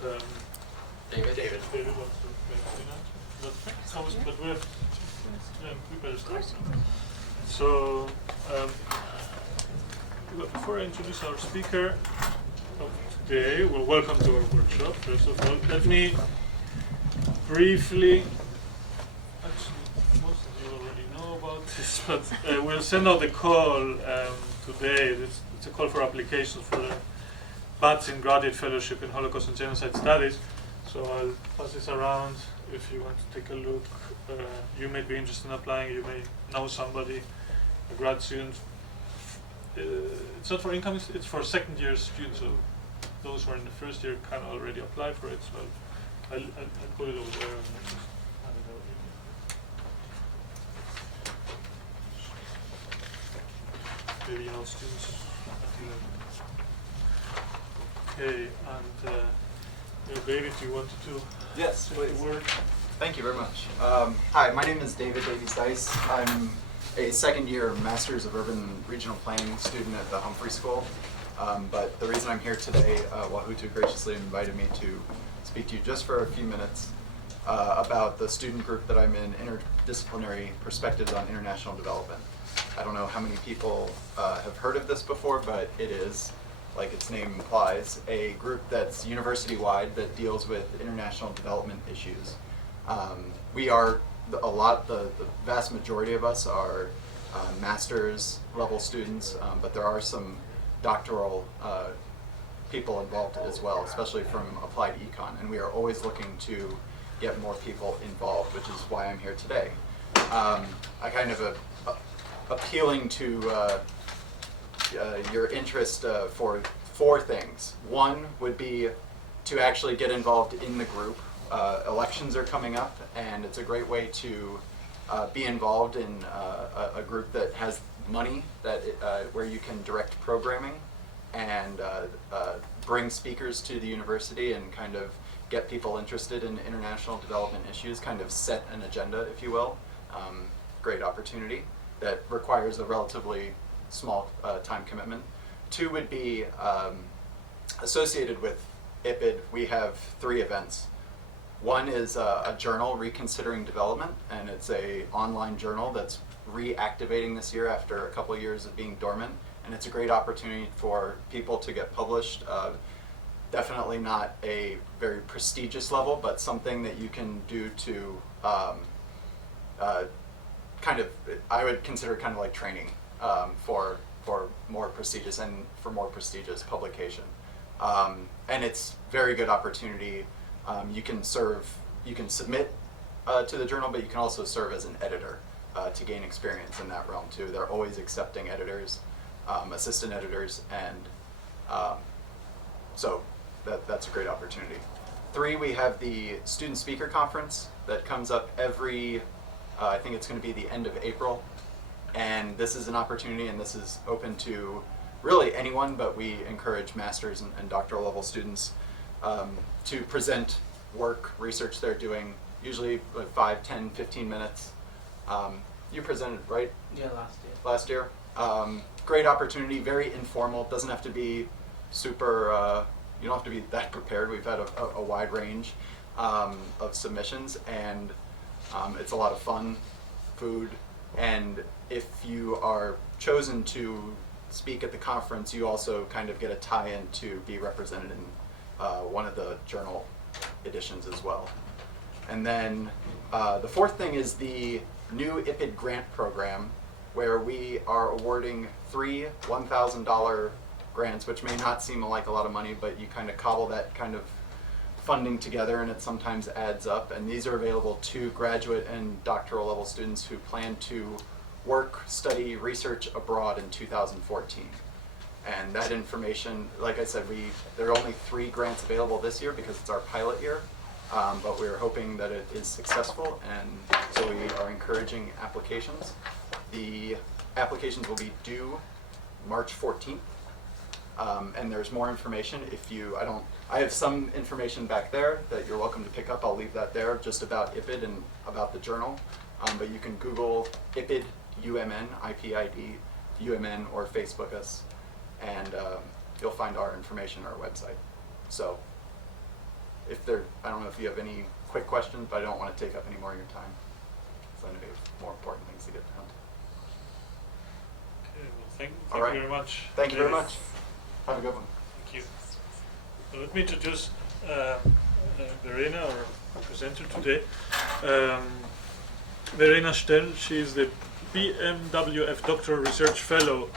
David. David wants to make an announcement. But we better start. So, before I introduce our speaker of today, well, welcome to our workshop. First of all, let me briefly. Actually, most of you already know about this, but we'll send out a call today. It's a call for applications for the BATS Graduate Fellowship in Holocaust and Genocide Studies. So I'll pass this around if you want to take a look. You may be interested in applying, you may know somebody, a grad student. It's not for income, it's for second year students, so those who are in the first year can already apply for it. So I'll put it over there and just hand it out. Maybe students. Okay, and David, you wanted to yes, say please. a word? Thank you very much. Hi, my name is David Davies-Dice. I'm a second-year Masters of Urban Regional Planning student at the Humphrey School. But the reason I'm here today, Wahutu graciously invited me to speak to you just for a few minutes about the student group that I'm in, Interdisciplinary Perspectives on International Development. I don't know how many people have heard of this before, but it is, like its name implies, a group that's university-wide that deals with international development issues. We are, the vast majority of us are master's level students, but there are some doctoral people involved as well, especially from applied econ, and we are always looking to get more people involved, which is why I'm here today. I kind of appealing to your interest for four things. One would be to actually get involved in the group. Elections are coming up, and it's a great way to be involved in a group that has money where you can direct programming and bring speakers to the university and kind of get people interested in international development issues, kind of set an agenda, if you will. Great opportunity that requires a relatively small time commitment. Two would be associated with IPID. We have 3 events. One is a journal, Reconsidering Development, and it's an online journal that's reactivating this year after a couple of years of being dormant, and it's a great opportunity for people to get published. Definitely not a very prestigious level, but something that you can do to kind of, I would consider kind of like training for more prestigious publication. And it's very good opportunity. You can submit to the journal, but you can also serve as an editor to gain experience in that realm too. They're always accepting editors, assistant editors, and so that's a great opportunity. 3, we have the Student Speaker Conference that comes up every, I think it's going to be the end of April. And this is an opportunity, and this is open to really anyone, but we encourage master's and doctoral level students to present work, research they're doing, usually 5, 10, 15 minutes. You presented, right? Yeah, Last year. Great opportunity, very informal, doesn't have to be super, you don't have to be that prepared. We've had a wide range of submissions, and it's a lot of fun, food, and if you are chosen to speak at the conference, you also kind of get a tie-in to be represented in one of the journal editions as well. And then the 4th thing is the new IPID grant program, where we are awarding 3 $1,000 grants, which may not seem like a lot of money, but you kind of cobble that kind of funding together, and it sometimes adds up. And these are available to graduate and doctoral level students who plan to work, study, research abroad in 2014. And that information, like I said, there are only 3 grants available this year because it's our pilot year, but we're hoping that it is successful, and so we are encouraging applications. The applications will be due March 14th, and there's more information if you, I have some information back there that you're welcome to pick up. I'll leave that there, just about IPID and about the journal, but you can Google IPID UMN, IPID UMN, or Facebook us, and you'll find our information on our website. So I don't know if you have any quick questions, but I don't want to take up any more of your time. So I know you have more important things to get done. Okay, well, thank All you right. very much. Thank you very David. much. Have a good one. Thank you. Well, let me introduce Verena, our presenter today. Verena Stern, she is the BMWF Doctoral Research Fellow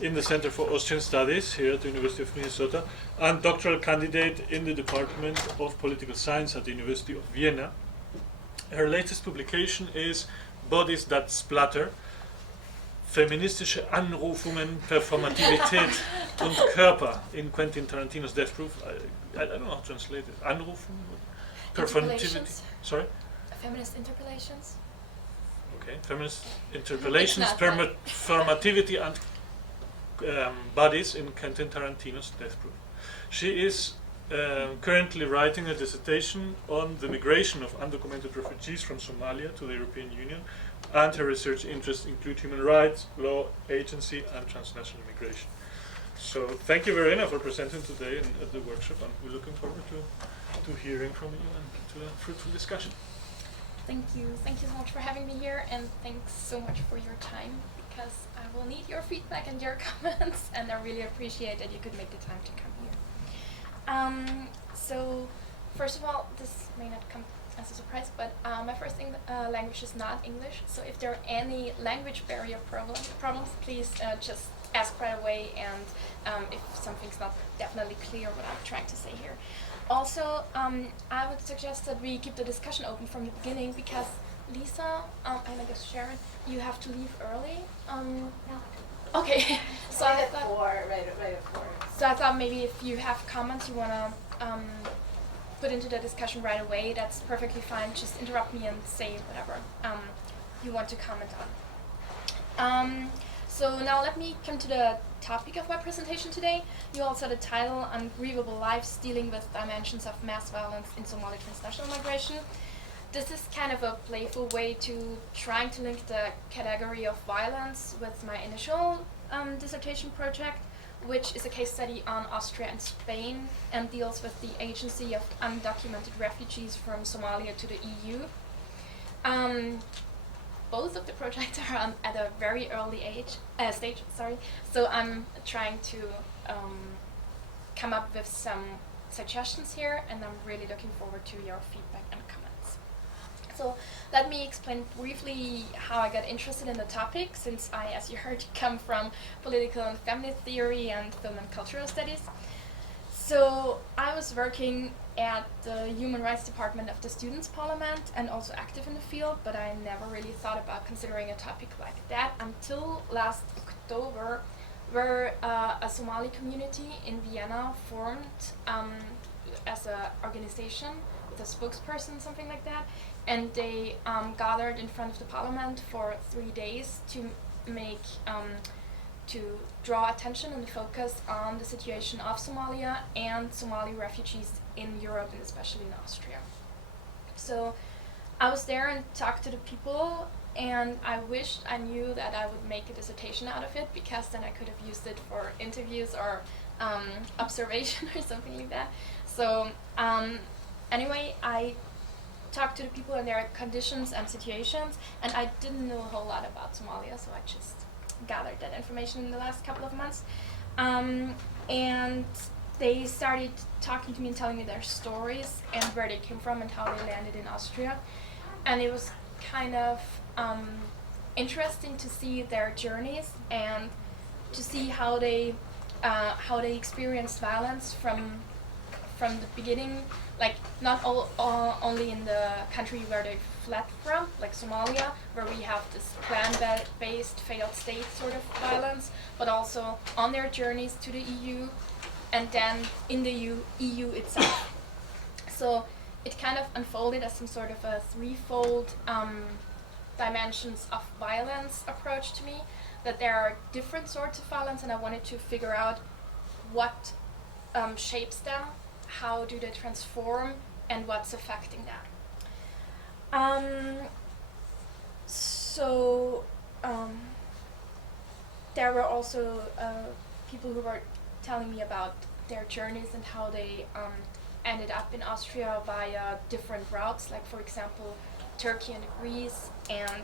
in the Center for Austrian Studies here at the University of Minnesota, and doctoral candidate in the Department of Political Science at the University of Vienna. Her latest publication is Bodies That Splatter, Feministische Anrufungen, Performativität und Körper in Quentin Tarantino's Death Proof. I don't know how to translate it. Anrufungen? Performativity? Interpolations. Sorry? Feminist interpolations? Okay. Feminist interpolations, It's not performativity and bodies in Quentin Tarantino's Death Proof. She is currently writing a dissertation on the migration of undocumented refugees from Somalia to the European Union, and her research interests include human rights, law, agency, and transnational migration. So thank you, Verena, for presenting today at the workshop, and we're looking forward to hearing from you and to a fruitful discussion. Thank you. Thank you so much for having me here, and thanks so much for your time, because I will need your feedback and your comments, and I really appreciate that you could make the time to come here. So, first of all, this may not come as a surprise, but my first language is not English, so if there are any language barrier problems, please just ask right away, and if something's not definitely clear what I'm trying to say here. Also, I would suggest that we keep the discussion open from the beginning, because Lisa, and I guess Sharon, you have to leave early. No. Okay, so I Right thought, at 4. so I thought maybe if you have comments you wanna put into the discussion right away, that's perfectly fine. Just interrupt me and say whatever you want to comment on. So now let me come to the topic of my presentation today. You all saw the title, Ungrievable Lives, Dealing with Dimensions of Mass Violence in Somali Transnational Migration. This is kind of a playful way to trying to link the category of violence with my initial dissertation project, which is a case study on Austria and Spain, and deals with the agency of undocumented refugees from Somalia to the EU. Both of the projects are at a very early stage, so I'm trying to come up with some suggestions here, and I'm really looking forward to your feedback and comments. So let me explain briefly how I got interested in the topic, since I, as you heard, come from political and feminist theory and film and cultural studies. So I was working at the Human Rights Department of the Students' Parliament and also active in the field, but I never really thought about considering a topic like that until last October, where a Somali community in Vienna formed as an organization with a spokesperson, something like that, and they gathered in front of the parliament for 3 days to make to draw attention and focus on the situation of Somalia and Somali refugees in Europe, and especially in Austria. So I was there and talked to the people, and I wished I knew that I would make a dissertation out of it, because then I could have used it for interviews or observation or something like that. So anyway, I talked to the people and their conditions and situations, and I didn't know a whole lot about Somalia, so I just gathered that information in the last couple of months. And they started talking to me and telling me their stories and where they came from and how they landed in Austria. And it was kind of interesting to see their journeys and to see how they experienced violence from the beginning, like not only in the country where they fled from, like Somalia, where we have this clan-based failed state sort of violence, but also on their journeys to the EU, and then in the EU itself. So it kind of unfolded as some sort of a threefold dimensions of violence approach to me, that there are different sorts of violence, and I wanted to figure out what shapes them, how do they transform, and what's affecting that. There were also people who were telling me about their journeys and how they ended up in Austria via different routes, like for example Turkey and Greece, and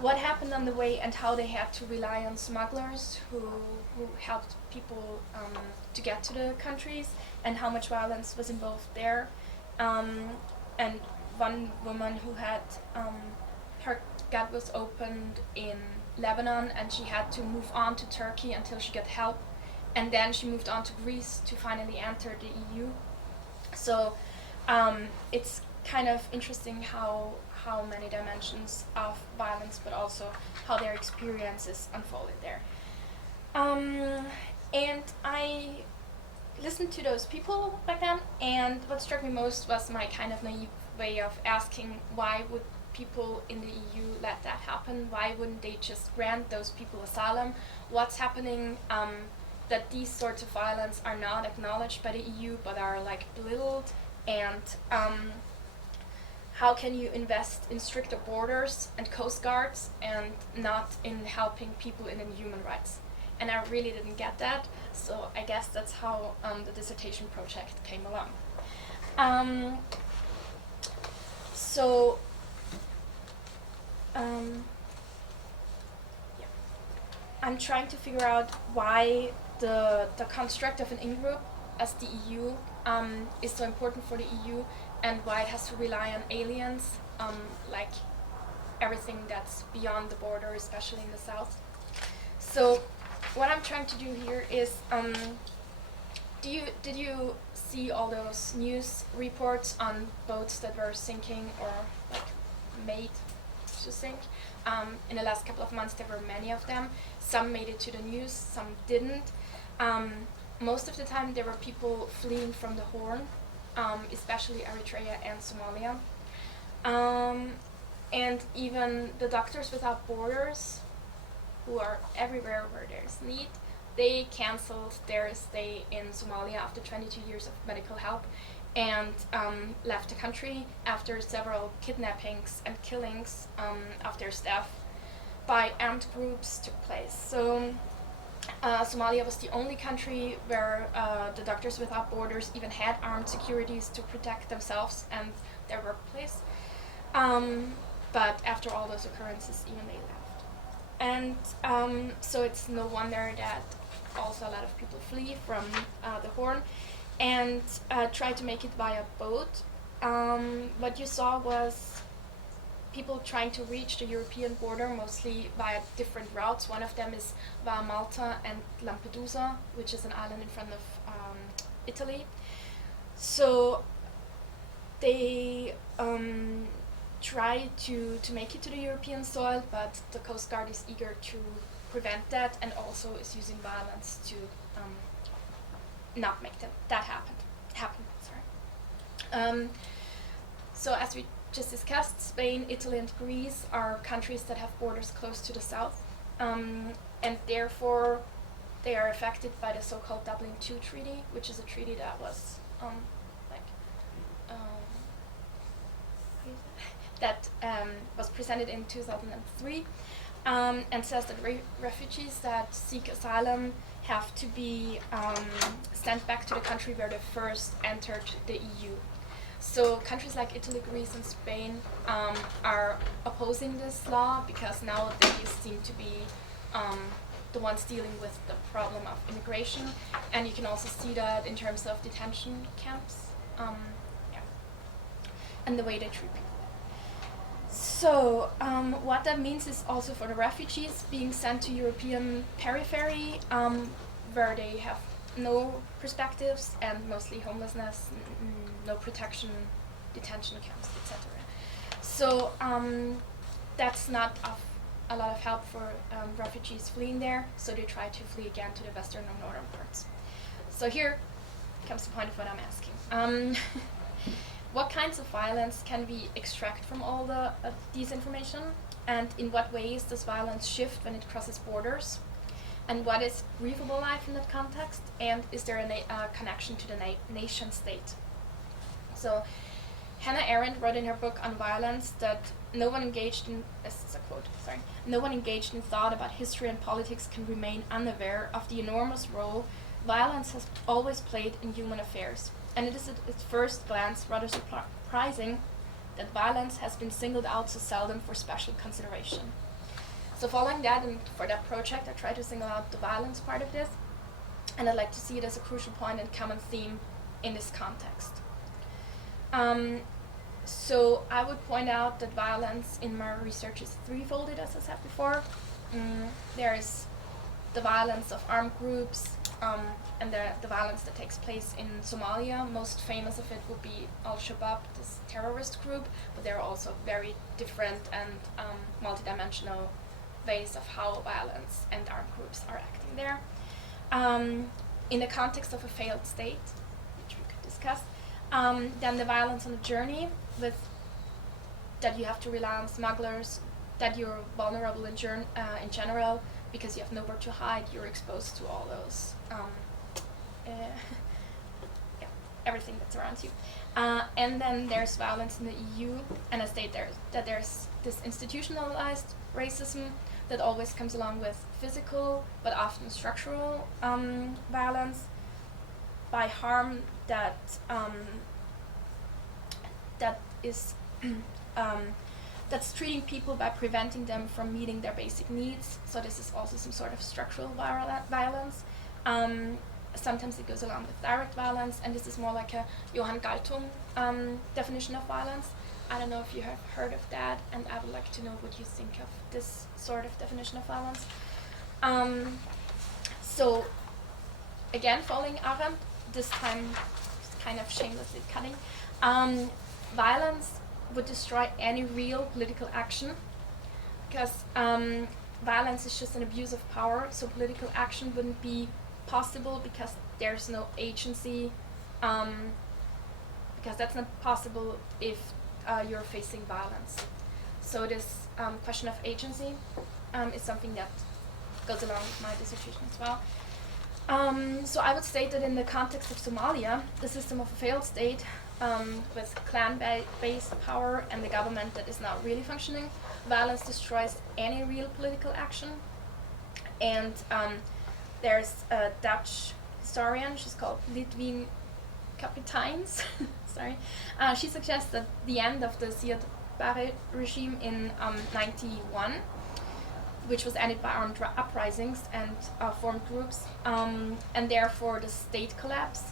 what happened on the way and how they had to rely on smugglers who helped people to get to the countries, and how much violence was involved there. And one woman who had her gut was opened in Lebanon, and she had to move on to Turkey until she got help, and then she moved on to Greece to finally enter the EU. So it's kind of interesting how many dimensions of violence, but also how their experiences unfolded there. And I listened to those people back then, and what struck me most was my kind of naive way of asking, why would people in the EU let that happen? Why wouldn't they just grant those people asylum? What's happening that these sorts of violence are not acknowledged by the EU but are like belittled? And how can you invest in stricter borders and coast guards and not in helping people in human rights? And I really didn't get that, so I guess that's how the dissertation project came along. I'm trying to figure out why the construct of an in-group as the EU is so important for the EU, and why it has to rely on aliens, like everything that's beyond the border, especially in the south. So what I'm trying to do here is, did you see all those news reports on boats that were sinking or like made to sink? In the last couple of months there were many of them. Some made it to the news, some didn't. Most of the time there were people fleeing from the Horn, especially Eritrea and Somalia. And even the Doctors Without Borders, who are everywhere where there's need, they cancelled their stay in Somalia after 22 years of medical help, and left the country after several kidnappings and killings of their staff by armed groups took place. So Somalia was the only country where the Doctors Without Borders even had armed securities to protect themselves and their workplace. But after all those occurrences, even they left. And so it's no wonder that also a lot of people flee from the Horn and try to make it via boat. What you saw was people trying to reach the European border, mostly via different routes. One of them is via Malta and Lampedusa, which is an island in front of Italy. So they try to make it to the European soil, but the Coast Guard is eager to prevent that, and also is using violence to not make that happen. Sorry. So as we just discussed, Spain, Italy, and Greece are countries that have borders close to the south, and therefore they are affected by the so-called Dublin II Treaty, which is a treaty that was was presented in 2003, and says that refugees that seek asylum have to be sent back to the country where they first entered the EU. So countries like Italy, Greece, and Spain are opposing this law because now they seem to be the ones dealing with the problem of immigration, and you can also see that in terms of detention camps, and the way they treat people. So what that means is also for the refugees being sent to European periphery, where they have no perspectives and mostly homelessness, no protection, detention camps, etc. So that's not of a lot of help for refugees fleeing there, so they try to flee again to the western or northern parts. So here comes the point of what I'm asking. What kinds of violence can we extract from all these information, and in what ways does violence shift when it crosses borders? And what is grievable life in that context? And is there a connection to the nation state? So Hannah Arendt wrote in her book on violence that no one engaged in, this is a quote, sorry, no one engaged in thought about history and politics can remain unaware of the enormous role violence has always played in human affairs, and it is at first glance rather surprising that violence has been singled out so seldom for special consideration. So following that, and for that project, I try to single out the violence part of this, and I'd like to see it as a crucial point and common theme in this context. So I would point out that violence in my research is threefolded, as I said before. There is the violence of armed groups, and the violence that takes place in Somalia. Most famous of it would be Al-Shabaab, this terrorist group, but there are also very different and multidimensional ways of how violence and armed groups are acting there. In the context of a failed state, which we could discuss, then the violence on the journey, with that you have to rely on smugglers, that you're vulnerable in general because you have nowhere to hide, you're exposed to all those, everything that surrounds you. And then there's violence in the EU, and I state that there's this institutionalized racism that always comes along with physical, but often structural violence, by harm that is that's treating people by preventing them from meeting their basic needs. So this is also some sort of structural violence. Sometimes it goes along with direct violence, and this is more like a Johann Galtung definition of violence. I don't know if you have heard of that, and I would like to know what you think of this sort of definition of violence. So again, following Arendt, this time kind of shamelessly cutting, violence would destroy any real political action, because violence is just an abuse of power, so political action wouldn't be possible because there's no agency, because that's not possible if you're facing violence. So this question of agency is something that goes along with my dissertation as well. So I would state that in the context of Somalia, the system of a failed state with clan-based power and the government that is not really functioning, violence destroys any real political action. And there's a Dutch historian, she's called Lidwien Kapiteins, sorry. She suggests that the end of the Siad Barre regime in 91, which was ended by armed uprisings and formed groups, and therefore the state collapse.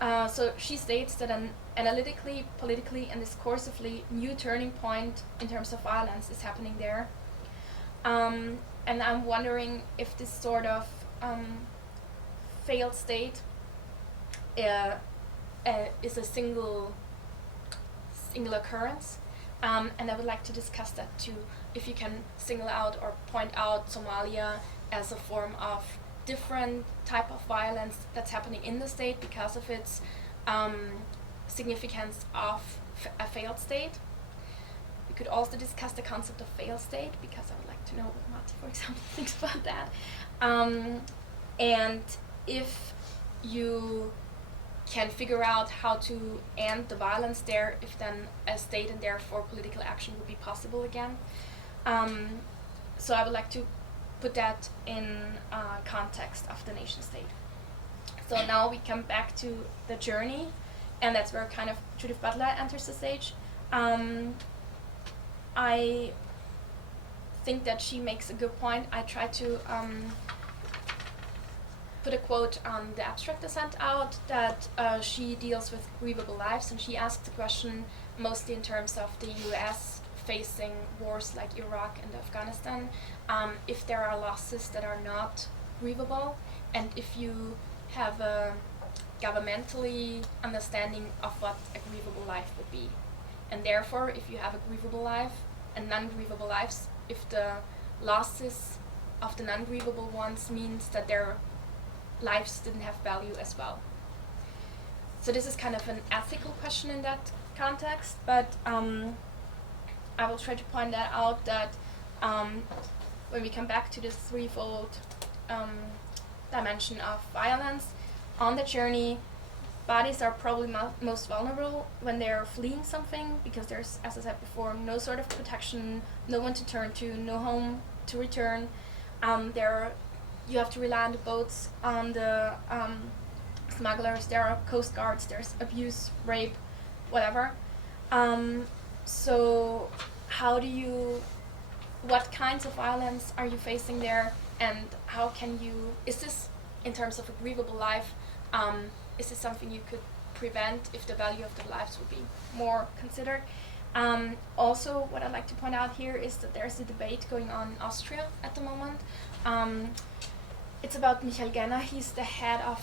So she states that an analytically, politically, and discursively new turning point in terms of violence is happening there. And I'm wondering if this sort of failed state is a single occurrence. And I would like to discuss that too, if you can single out or point out Somalia as a form of different type of violence that's happening in the state because of its significance of a failed state. We could also discuss the concept of failed state, because I would like to know what Matti, for example, thinks about that. And if you can figure out how to end the violence there, if then a state and therefore political action would be possible again. So I would like to put that in context of the nation state. So now we come back to the journey, and that's where kind of Judith Butler enters the stage. I think that she makes a good point. I try to put a quote on the abstract I sent out, that she deals with grievable lives, and she asked the question mostly in terms of the US facing wars like Iraq and Afghanistan, if there are losses that are not grievable, and if you have a governmentally understanding of what a grievable life would be. And therefore, if you have a grievable life and non-grievable lives, if the losses of the non-grievable ones means that their lives didn't have value as well. So this is kind of an ethical question in that context, but I will try to point that out, that when we come back to this threefold dimension of violence, on the journey, bodies are probably most vulnerable when they're fleeing something, because there's, as I said before, no sort of protection, no one to turn to, no home to return. You have to rely on the boats on the smugglers, there are coast guards, there's abuse, rape, whatever. So how do you, what kinds of violence are you facing there, and how can you, is this, in terms of a grievable life, is this something you could prevent if the value of the lives would be more considered? Also, what I'd like to point out here is that there's a debate going on in Austria at the moment. It's about Michael Genner. He's the head of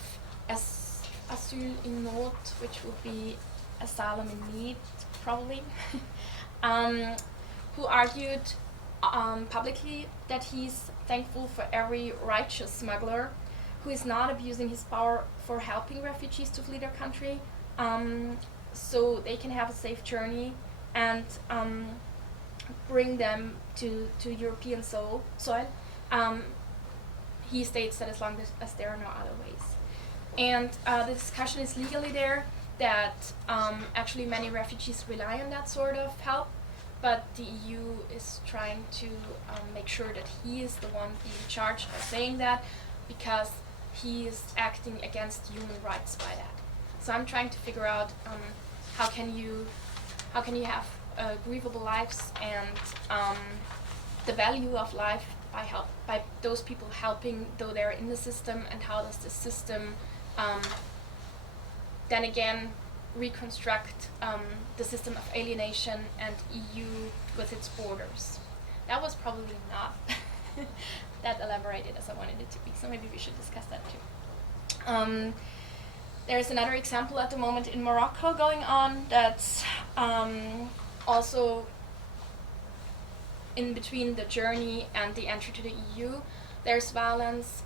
Asyl in Not, which would be asylum in need, probably, who argued publicly that he's thankful for every righteous smuggler who is not abusing his power for helping refugees to flee their country, so they can have a safe journey and bring them to European soil. He states that as long as there are no other ways. And the discussion is legally there that actually many refugees rely on that sort of help, but the EU is trying to make sure that he is the one being charged by saying that, because he is acting against human rights by that. So I'm trying to figure out how can you have grievable lives and the value of life by those people helping, though they're in the system, and how does the system then again reconstruct the system of alienation and EU with its borders. That was probably not that elaborated as I wanted it to be, so maybe we should discuss that too. There's another example at the moment in Morocco going on that's also in between the journey and the entry to the EU. There's violence.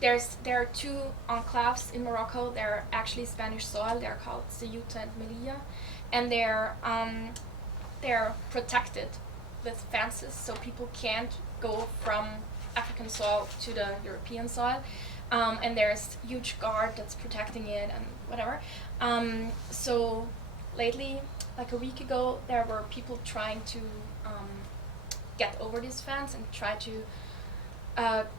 There are two enclaves in Morocco. They're actually Spanish soil. They're called Ceuta and Melilla, and they're protected with fences, so people can't go from African soil to the European soil. And there's huge guard that's protecting it and whatever. So lately, like a week ago, there were people trying to get over this fence and try to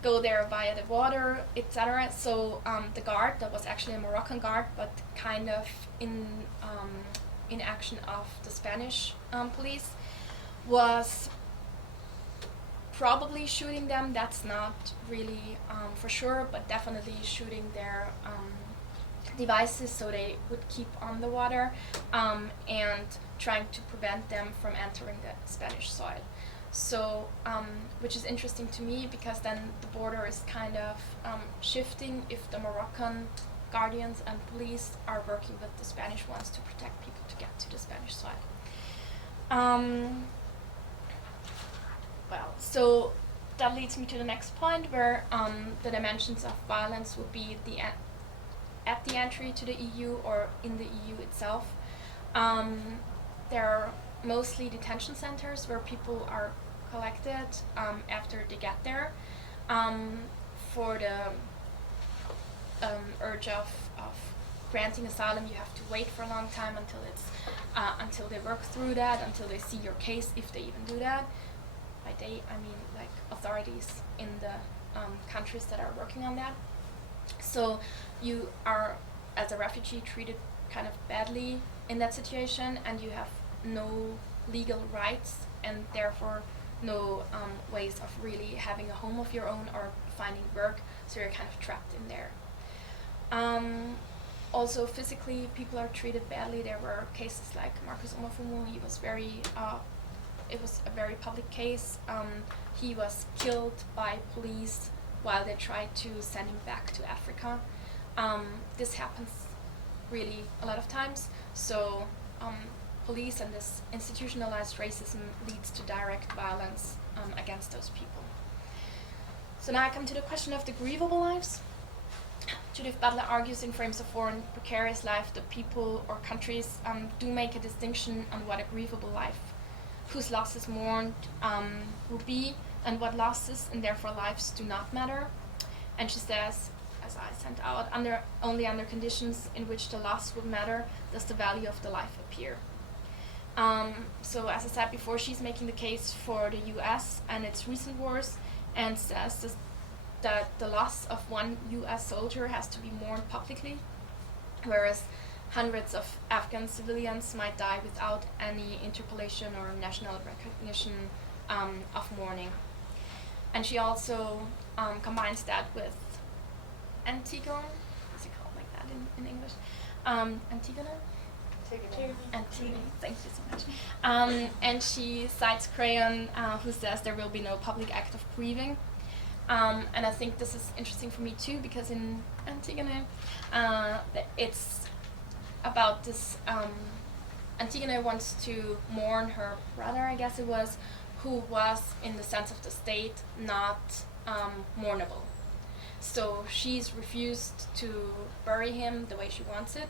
go there via the water, etc. So the guard, that was actually a Moroccan guard, but kind of in action of the Spanish police, was probably shooting them. That's not really for sure, but definitely shooting their devices so they would keep on the water, and trying to prevent them from entering the Spanish soil. So, which is interesting to me, because then the border is kind of shifting if the Moroccan guardians and police are working with the Spanish ones to protect people to get to the Spanish side. Well, so that leads me to the next point, where the dimensions of violence would be at the entry to the EU or in the EU itself. There are mostly detention centers where people are collected after they get there, for the urge of granting asylum. You have to wait for a long time until they work through that, until they see your case, if they even do that. By they, I mean like authorities in the countries that are working on that. So you are, as a refugee, treated kind of badly in that situation, and you have no legal rights and therefore no ways of really having a home of your own or finding work, so you're kind of trapped in there. Also physically, people are treated badly. There were cases like Marcus Omofumu. He was it was a very public case. He was killed by police while they tried to send him back to Africa. This happens really a lot of times. So police and this institutionalized racism leads to direct violence against those people. So now I come to the question of the grievable lives. Judith Butler argues in Frames of War and Precarious Life that people or countries do make a distinction on what a grievable life, whose losses mourned would be, and what losses and therefore lives do not matter. And she says, as I sent out, only under conditions in which the loss would matter does the value of the life appear. So as I said before, she's making the case for the US and its recent wars, and says that the loss of one US soldier has to be mourned publicly whereas hundreds of Afghan civilians might die without any interpolation or national recognition of mourning. And she also combines that with Antigone. Is it called like that in English? Antigone? Antigone. Thank you so much. And she cites Crayon, who says there will be no public act of grieving. And I think this is interesting for me too, because in Antigone, it's about this. Antigone wants to mourn her brother, I guess it was, who was, in the sense of the state, not mournable. So she's refused to bury him the way she wants it,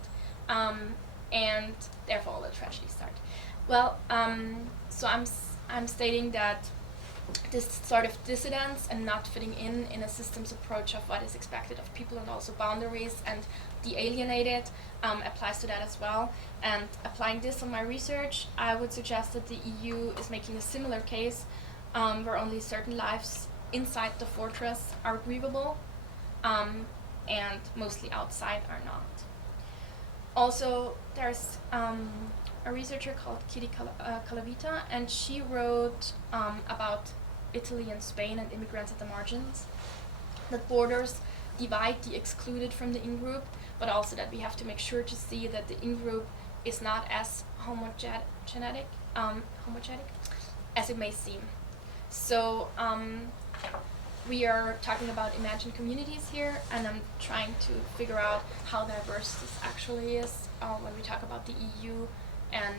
and therefore all the tragedies start. Well, so I'm stating that this sort of dissidence and not fitting in a systems approach of what is expected of people, and also boundaries and the alienated applies to that as well. And applying this on my research, I would suggest that the EU is making a similar case where only certain lives inside the fortress are grievable, and mostly outside are not. Also, there's a researcher called Kitty Calavita, and she wrote about Italy and Spain and immigrants at the margins, that borders divide the excluded from the in-group, but also that we have to make sure to see that the in-group is not as homogenic as it may seem. So we are talking about imagined communities here, and I'm trying to figure out how diverse this actually is when we talk about the EU, and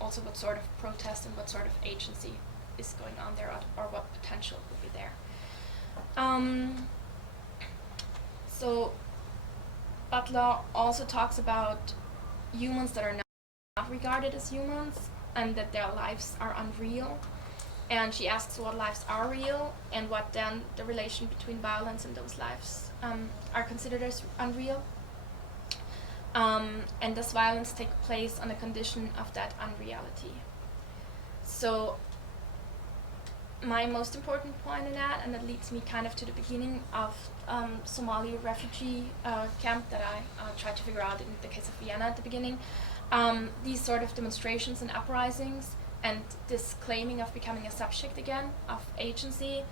also what sort of protest and what sort of agency is going on there, or what potential would be there. So Butler also talks about humans that are not regarded as humans, and that their lives are unreal. And she asks what lives are real, and what then the relation between violence and those lives are considered as unreal. And does violence take place on the condition of that unreality? So my most important point in that, and that leads me kind of to the beginning of Somali refugee camp that I tried to figure out in the case of Vienna at the beginning, these sort of demonstrations and uprisings, and this claiming of becoming a subject again, of agency,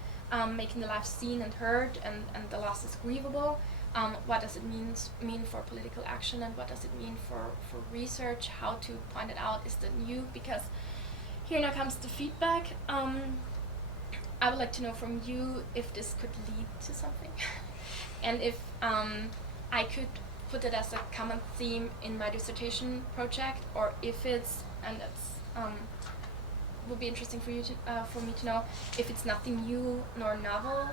making the life seen and heard, and the loss is grievable. What does it mean for political action, and what does it mean for research? How to point it out is the new, because here now comes the feedback. I would like to know from you if this could lead to something, and if I could put it as a common theme in my dissertation project, or if it's, and that's would be interesting for you to for me to know, if it's nothing new nor novel.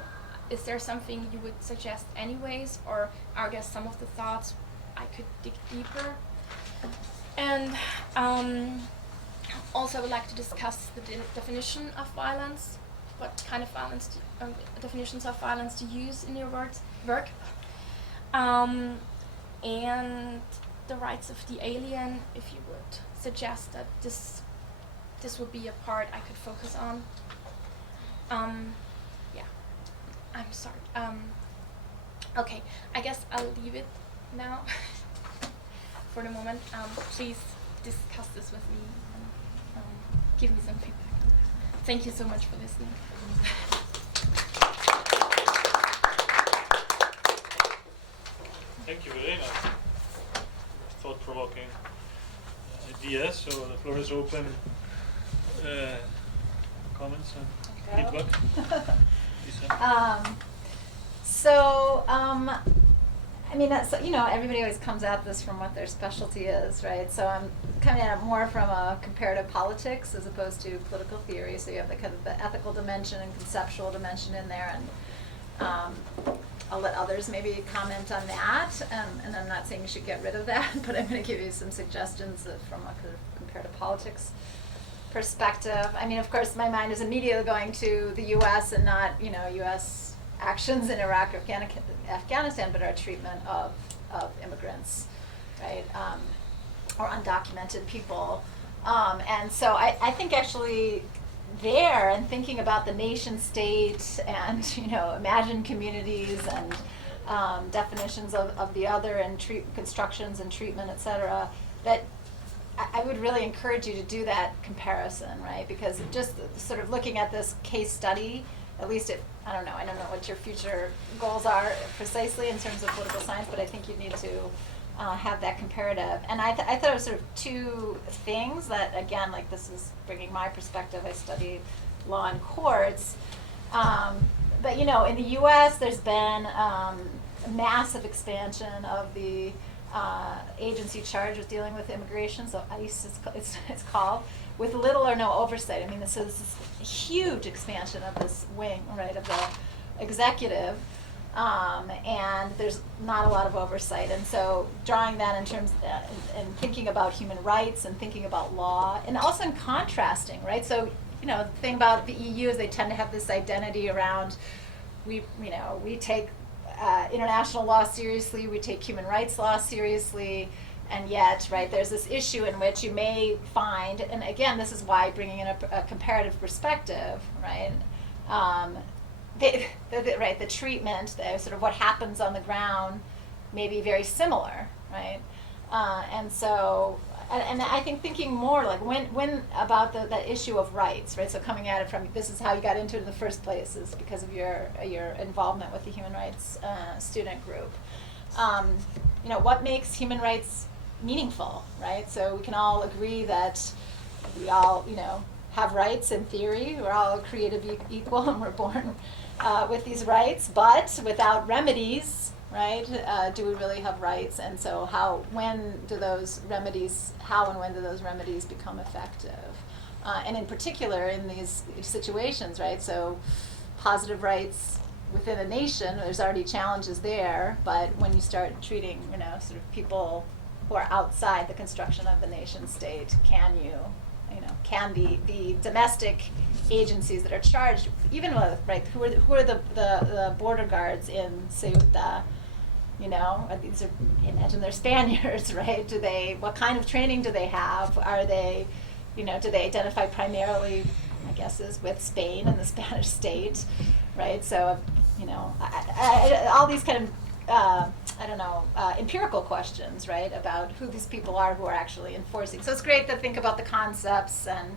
Is there something you would suggest anyways, or are there some of the thoughts I could dig deeper? And also I would like to discuss the definition of violence, what kind of violence, definitions of violence to use in your work, and the rights of the alien, if you would suggest that this would be a part I could focus on. Yeah, I'm sorry. Okay, I guess I'll leave it now for the moment. Please discuss this with me and give me some feedback. Thank you so much for listening. Thank you, Verena. Thought-provoking ideas. So the floor is open. Comments and feedback. I mean, that's, everybody always comes at this from what their specialty is, right? So I'm coming at it more from a comparative politics as opposed to political theory. So you have the kind of the ethical dimension and conceptual dimension in there, and I'll let others maybe comment on that. And I'm not saying you should get rid of that, but I'm going to give you some suggestions from a kind of comparative politics perspective. I mean, of course, my mind is immediately going to the U.S. and not, U.S. actions in Iraq or Afghanistan, but our treatment of immigrants, right, or undocumented people. And so I think actually there, and thinking about the nation state and, imagined communities and definitions of the other and constructions and treatment, et cetera, that I would really encourage you to do that comparison, right? Because just sort of looking at this case study, at least I don't know what your future goals are precisely in terms of political science, but I think you need to have that comparative. And I thought it was sort of two things that, again, like this is bringing my perspective. I studied law and courts. But in the US, there's been a massive expansion of the agency charged with dealing with immigration, so ICE it's called, with little or no oversight. I mean, this is a huge expansion of this wing, right, of the executive, and there's not a lot of oversight. And so drawing that in terms, and thinking about human rights and thinking about law, and also in contrasting, right? So, the thing about the EU is they tend to have this identity around, we take international law seriously, we take human rights law seriously, and yet, right, there's this issue in which you may find, and again, this is why bringing in a comparative perspective, right, the treatment, sort of what happens on the ground may be very similar, right, and so, and I think thinking more like when about that issue of rights, right? So coming at it from, this is how you got into it in the first place, is because of your involvement with the human rights student group. What makes human rights meaningful, right? So we can all agree that we all, have rights in theory. We're all created equal and we're born with these rights, but without remedies, right? Do we really have rights? And so how and when do those remedies become effective? And in particular in these situations, right? So positive rights within a nation, there's already challenges there, but when you start treating, sort of people who are outside the construction of the nation state, can the domestic agencies that are charged, even with, right, who are the border guards in Ceuta, these are, imagine they're Spaniards, right? What kind of training do they have? Are they, do they identify primarily, I guess, is with Spain and the Spanish state, right? So, all these kind of, empirical questions, right, about who these people are who are actually enforcing. So it's great to think about the concepts and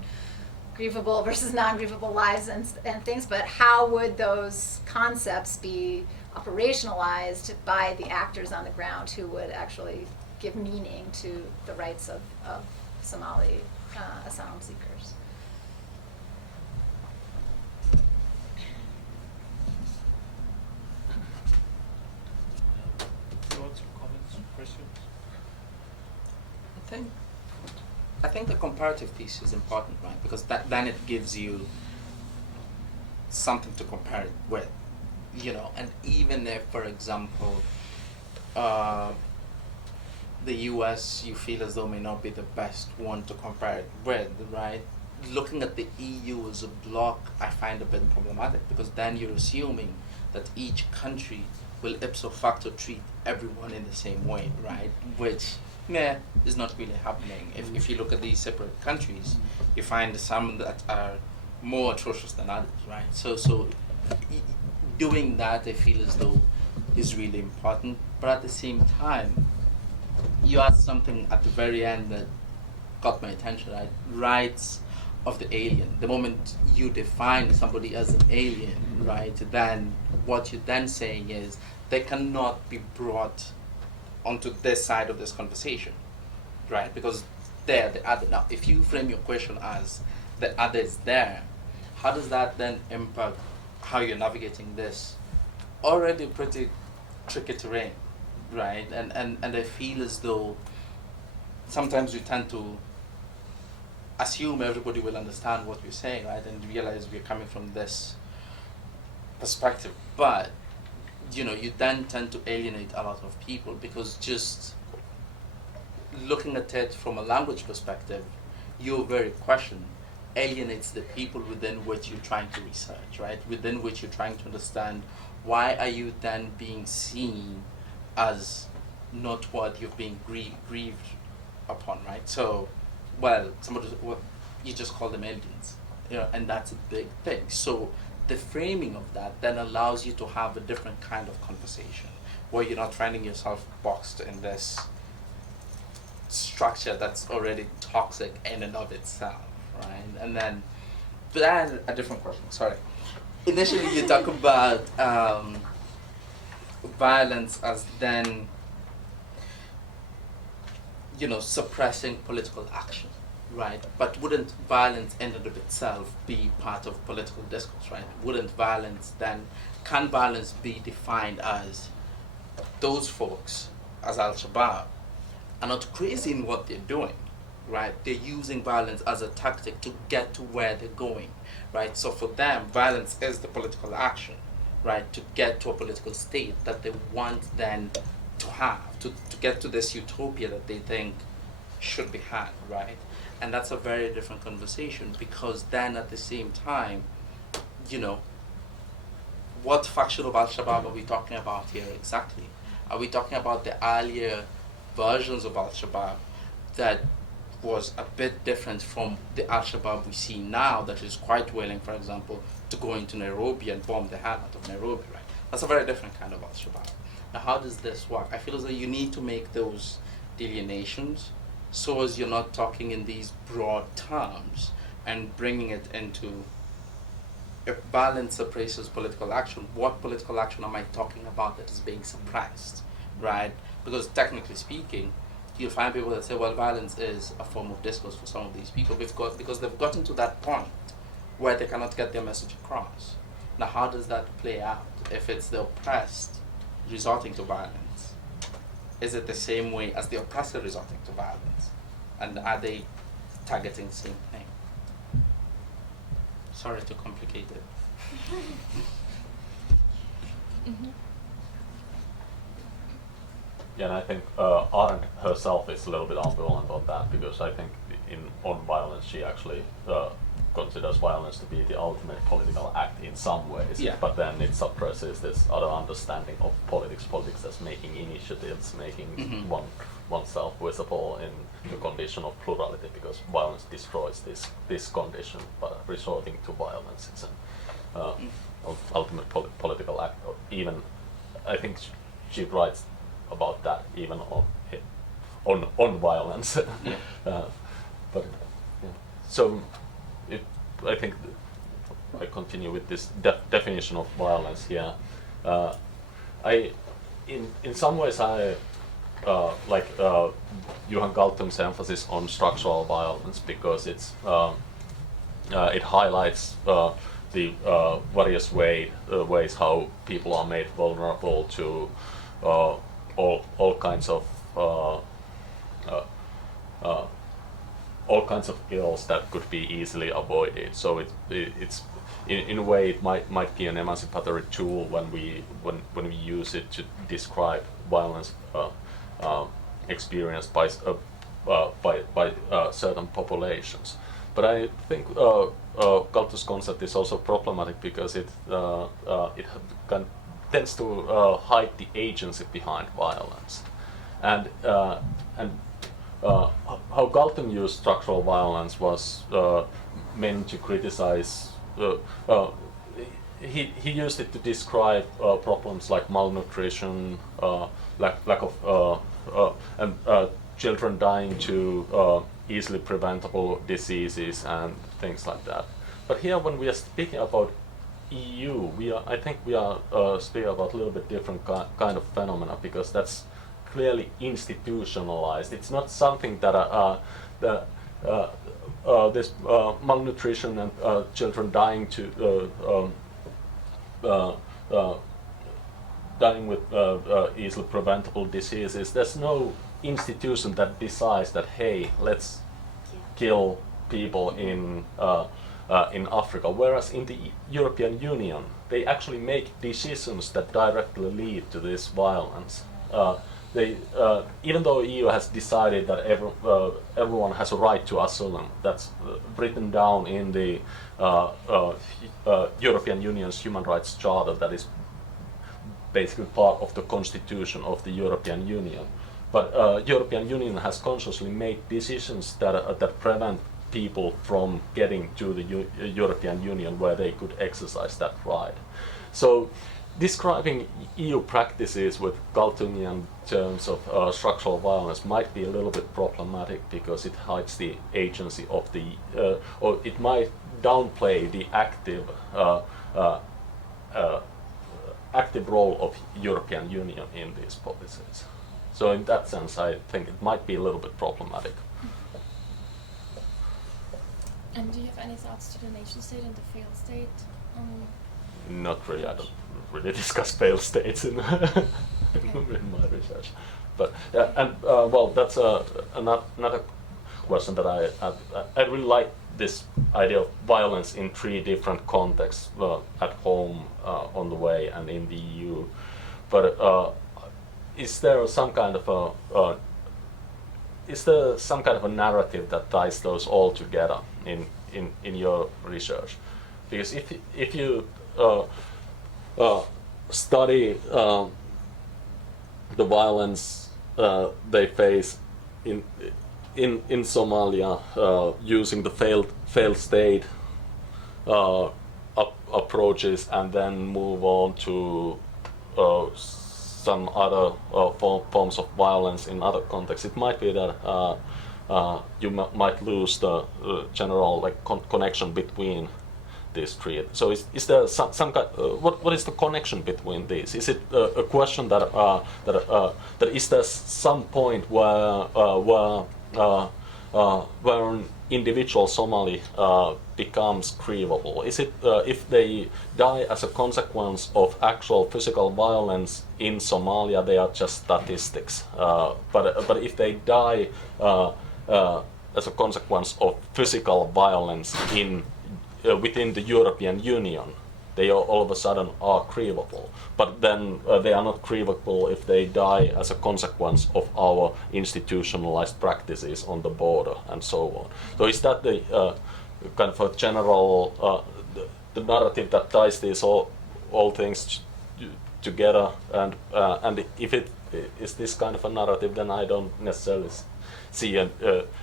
grievable versus non-grievable lives and things, but how would those concepts be operationalized by the actors on the ground who would actually give meaning to the rights of Somali asylum seekers? Thoughts, comments, questions? I think the comparative piece is important, right? Because then it gives you something to compare it with, and even if, for example, the US you feel as though may not be the best one to compare it with, right? Looking at the EU as a bloc, I find a bit problematic, because then you're assuming that each country will ipso facto treat everyone in the same way, right? Which is not really happening. If you look at these separate countries, you find some that are more atrocious than others, right? So doing that, I feel as though, is really important. But at the same time, you asked something at the very end that got my attention, right? Rights of the alien. The moment you define somebody as an alien, right, then what you're then saying is they cannot be brought onto this side of this conversation, right? Because they're the other. Now, if you frame your question as the other is there, how does that then impact how you're navigating this already pretty tricky terrain, right? And I feel as though sometimes we tend to assume everybody will understand what we're saying, right? And realize we're coming from this perspective. But you then tend to alienate a lot of people, because just looking at it from a language perspective, your very question alienates the people within which you're trying to research, right? Within which you're trying to understand, why are you then being seen as not what you're being grieved upon, right? So, you just call them aliens, and that's a big thing. So the framing of that then allows you to have a different kind of conversation, where you're not finding yourself boxed in this structure that's already toxic in and of itself, right? And then, but I had a different question, sorry. Initially you talk about violence as then, suppressing political action, right? But wouldn't violence in and of itself be part of political discourse, right? Can violence be defined as those folks, as Al-Shabaab, are not crazy in what they're doing, right? They're using violence as a tactic to get to where they're going, right? So for them, violence is the political action, right? To get to a political state that they want then to have, to get to this utopia that they think should be had, right? And that's a very different conversation, because then at the same time, what faction of Al-Shabaab are we talking about here exactly? Are we talking about the earlier versions of Al-Shabaab that was a bit different from the Al-Shabaab we see now, that is quite willing, for example, to go into Nairobi and bomb the hell out of Nairobi, right? That's a very different kind of Al-Shabaab. Now, how does this work? I feel as though you need to make those delineations so as you're not talking in these broad terms and bringing it into, if violence suppresses political action, what political action am I talking about that is being suppressed, right? Because technically speaking, you'll find people that say, well, violence is a form of discourse for some of these people because they've gotten to that point where they cannot get their message across. Now, how does that play out if it's the oppressed resorting to violence? Is it the same way as the oppressor resorting to violence? And are they targeting the same thing? Sorry to complicate it. Mm-hmm. Yeah, and I think Arendt herself is a little bit ambivalent on that, because I think on violence she actually considers violence to be the ultimate political act in some ways, Yeah. but then it suppresses this other understanding of politics as making initiatives, making Mhm. oneself visible in the condition of plurality, because violence destroys this condition, but resorting to violence is an ultimate political act. Or even, I think she writes about that even on violence. Yeah. But yeah. So I think I continue with this definition of violence here. In some ways I like Johan Galtum's emphasis on structural violence, because it highlights the various ways how people are made vulnerable to all kinds of ills that could be easily avoided. So it's in a way it might be an emancipatory tool when we use it to describe violence experienced by certain populations. But I think Galtus's concept is also problematic because it tends to hide the agency behind violence, and how Galton used structural violence was meant to criticize. He used it to describe problems like malnutrition, lack of and children dying to easily preventable diseases and things like that. But here, when we are speaking about EU, I think we are speaking about a little bit different kind of phenomena, because that's clearly institutionalized. It's not something that this malnutrition and children dying dying with easily preventable diseases. There's no institution that decides that, hey, let's kill people in Africa. Whereas in the European Union, they actually make decisions that directly lead to this violence. Even though EU has decided that everyone has a right to asylum, that's written down in the European Union's Human Rights Charter, that is basically part of the constitution of the European Union. But European Union has consciously made decisions that prevent people from getting to the European Union where they could exercise that right. So describing EU practices with Galtunian terms of structural violence might be a little bit problematic because it hides the agency of the, or it might downplay the active active role of European Union in these policies. So in that sense, I think it might be a little bit problematic. And do you have any thoughts to the nation state and the failed state? Not really. I don't really discuss failed states in, in my research. But well, that's another question that I really like this idea of violence in 3 different contexts: at home, on the way, and in the EU. But is there some kind of a narrative that ties those all together in your research? Because if you study the violence they face in Somalia using the failed state approaches, and then move on to some other forms of violence in other contexts, it might be that you might lose the general connection between these 3. So is there some kind? What is the connection between these? Is it a question that that is there some point where an individual Somali becomes grievable? Is it if they die as a consequence of actual physical violence in Somalia, they are just statistics? But if they die as a consequence of physical violence within the European Union, they all of a sudden are grievable. But then they are not grievable if they die as a consequence of our institutionalized practices on the border and so on. So is that the kind of a general the narrative that ties these all things together? And if it is this kind of a narrative, then I don't necessarily see a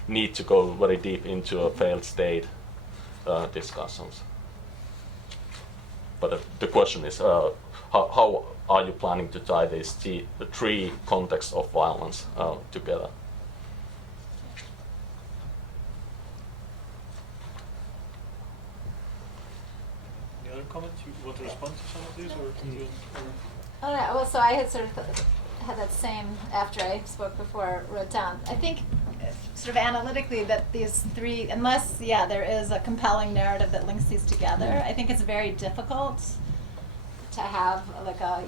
need to go very deep into a failed state discussions. But the question is, how are you planning to tie these 3 contexts of violence together? Any other comments? You want to respond to some of these, or continue? Well, so I had sort of had that same, after I spoke before, wrote down. I think sort of analytically that these 3, unless, there is a compelling narrative that links these together, I think it's very difficult to have like a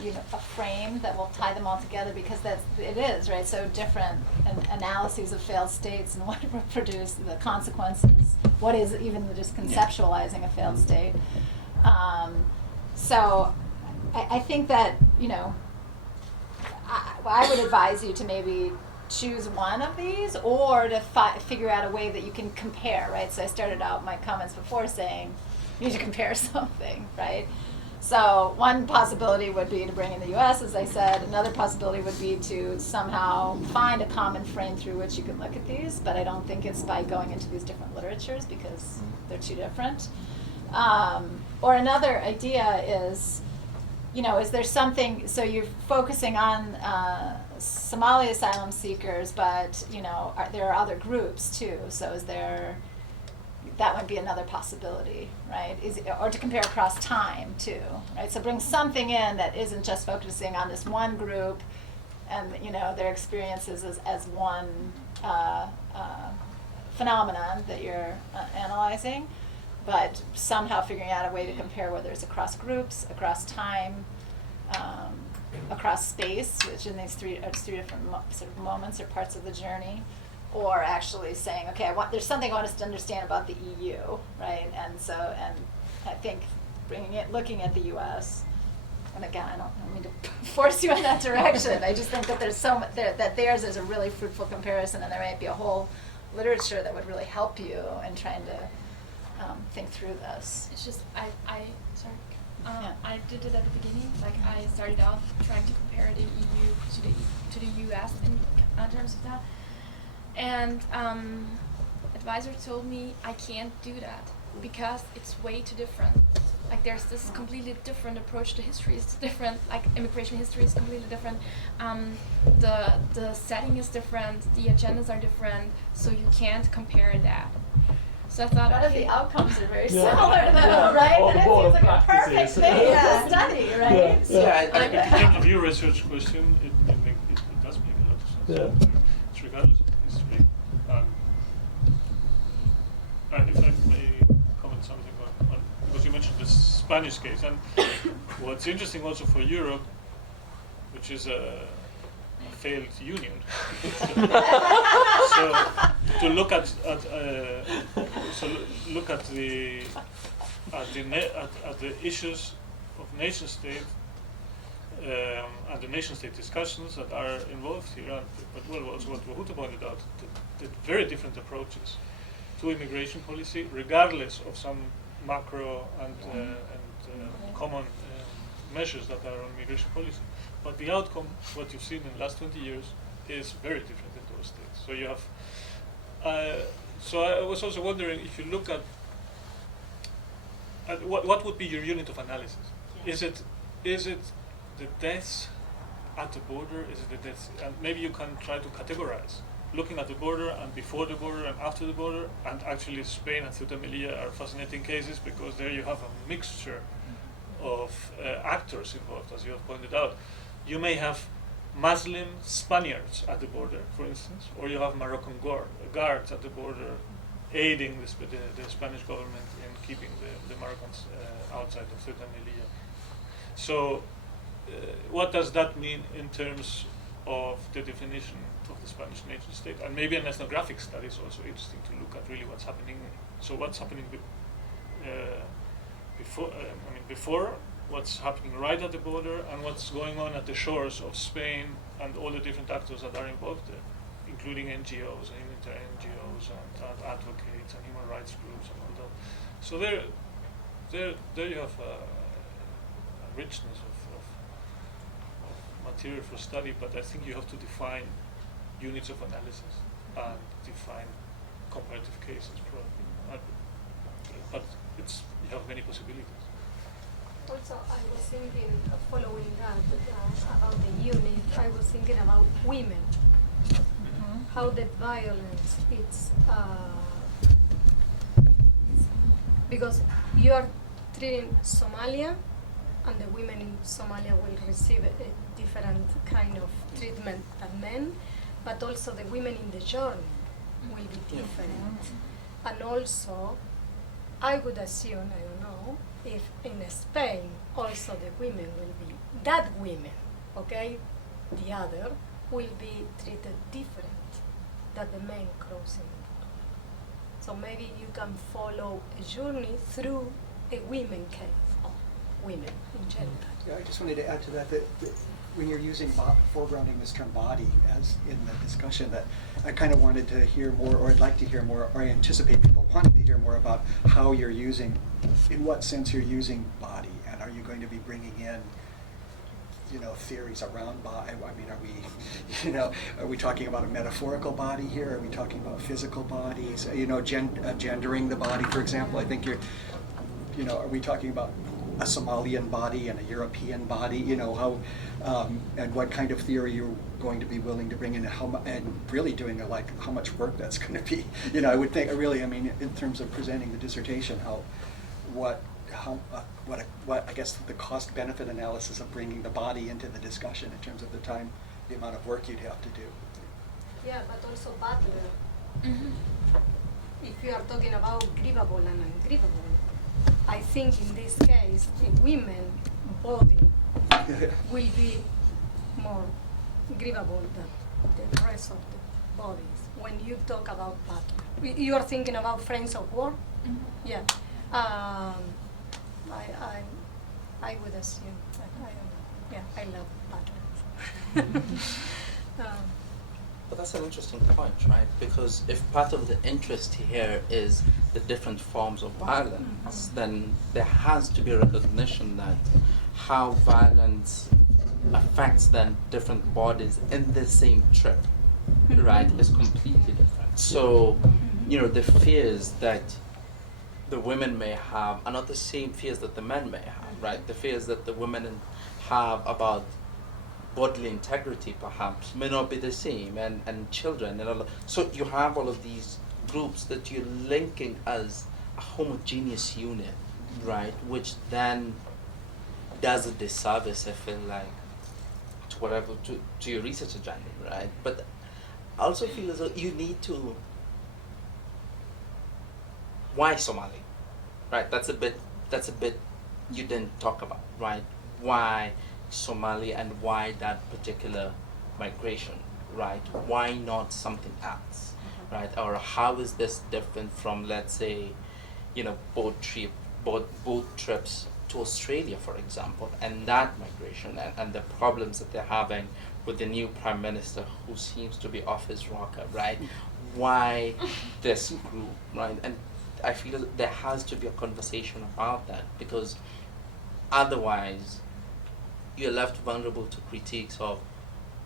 frame that will tie them all together, because it is, right? So different analyses of failed states and what produce the consequences, what is even just conceptualizing a failed state. So I think that, I would advise you to maybe choose one of these, or to figure out a way that you can compare, right? So I started out my comments before saying you need to compare something, right? So one possibility would be to bring in the US, as I said. Another possibility would be to somehow find a common frame through which you can look at these, but I don't think it's by going into these different literatures, because they're too different. Or another idea is, is there something, so you're focusing on Somali asylum seekers, but, there are other groups too. So that might be another possibility, right? Or to compare across time too, right? So bring something in that isn't just focusing on this one group and, their experiences as one phenomenon that you're analyzing, but somehow figuring out a way to compare whether it's across groups, across time, across space, which in these 3 different sort of moments or parts of the journey, or actually saying, okay, there's something I want us to understand about the EU, right? And I think looking at the US, and again, I don't mean to force you in that direction. I just think that there's that theirs is a really fruitful comparison, and there might be a whole literature that would really help you in trying to think through this. It's just I did it at the beginning. Like I started out trying to compare the EU to the US in terms of that, and advisor told me I can't do that because it's way too different. Like there's this completely different approach to history. It's different. Like immigration history is completely different. The setting is different. The agendas are different. So you can't compare that. So I thought, A lot of okay, the outcomes are very Yeah. similar, though, Yeah. right? All And the it border seems like a perfect practices. thing Yeah. to study, right? Yeah. So, Yeah, In terms of your research question, it does make a lot of sense. Yeah. It's regardless of history. If I may comment something on because you mentioned the Spanish case, and what's interesting also for Europe, which is a failed union. So to look at the issues of nation state and the nation state discussions that are involved here, but well, also what Wahuta pointed out, the very different approaches to immigration policy, regardless of some macro and common measures that are on immigration policy. But the outcome, what you've seen in the last 20 years, is very different in those states. So you have. So I was also wondering if you look at what would be your unit of analysis? Is it the deaths at the border? Is it the deaths? And maybe you can try to categorize, looking at the border and before the border and after the border. And actually, Spain and Ceuta and Melilla are fascinating cases because there you have a mixture of actors involved, as you have pointed out. You may have Muslim Spaniards at the border, for instance, or you have Moroccan guards at the border aiding the Spanish government in keeping the Moroccans outside of Ceuta and Melilla. So what does that mean in terms of the definition of the Spanish nation state? And maybe an ethnographic study is also interesting to look at really what's happening. So what's happening before, what's happening right at the border, and what's going on at the shores of Spain, and all the different actors that are involved there, including NGOs and humanitarian NGOs and advocates and human rights groups and all that. So there you have a richness of material for study, but I think you have to define units of analysis and define comparative cases probably. But you have many possibilities. Also, I was thinking, following that, about the unit, I was thinking about women. How the violence, it's because you are treating Somalia, and the women in Somalia will receive a different kind of treatment than men, but also the women in the journey will be different. And also, I would assume, I don't know, if in Spain also the women will be, that women, okay, the other, will be treated different than the men crossing. So maybe you can follow a journey through a women case, or women in general. Yeah, I just wanted to add to that when you're using foregrounding this term body as in the discussion, that I kind of wanted to hear more, or I'd like to hear more, or I anticipate people wanting to hear more about how you're using, in what sense you're using body, and are you going to be bringing in, theories around body? I mean, are we talking about a metaphorical body here? Are we talking about physical bodies? Gendering the body, for example. I think are we talking about a Somalian body and a European body? How and what kind of theory you're going to be willing to bring in, and really doing how much work that's going to be. I would think in terms of presenting the dissertation, what I guess the cost benefit analysis of bringing the body into the discussion in terms of the time, the amount of work you'd have to do. Yeah, but also butler. If you are talking about grievable and ungrievable, I think in this case, a women body will be more grievable than the rest of the bodies. When you talk about butler, you are thinking about friends of war. Yeah. I would assume. I don't know. Yeah, I love butlers. But that's an interesting point, right? Because if part of the interest here is the different forms of violence, then there has to be recognition that how violence affects then different bodies in the same trip, right, is completely different. So, the fears that the women may have are not the same fears that the men may have, right? The fears that the women have about bodily integrity perhaps may not be the same, and children and all. So you have all of these groups that you're linking as a homogeneous unit, right? Which then does a disservice, I feel like, to whatever to your research agenda, right? But I also feel as though you need to. Why Somali, right? That's a bit you didn't talk about, right? Why Somalia and why that particular migration, right? Why not something else, right? Or how is this different from, let's say, boat trips to Australia, for example, and that migration and the problems that they're having with the new prime minister who seems to be off his rocker, right? Why this group, right? And I feel that there has to be a conversation about that, because otherwise you're left vulnerable to critiques of,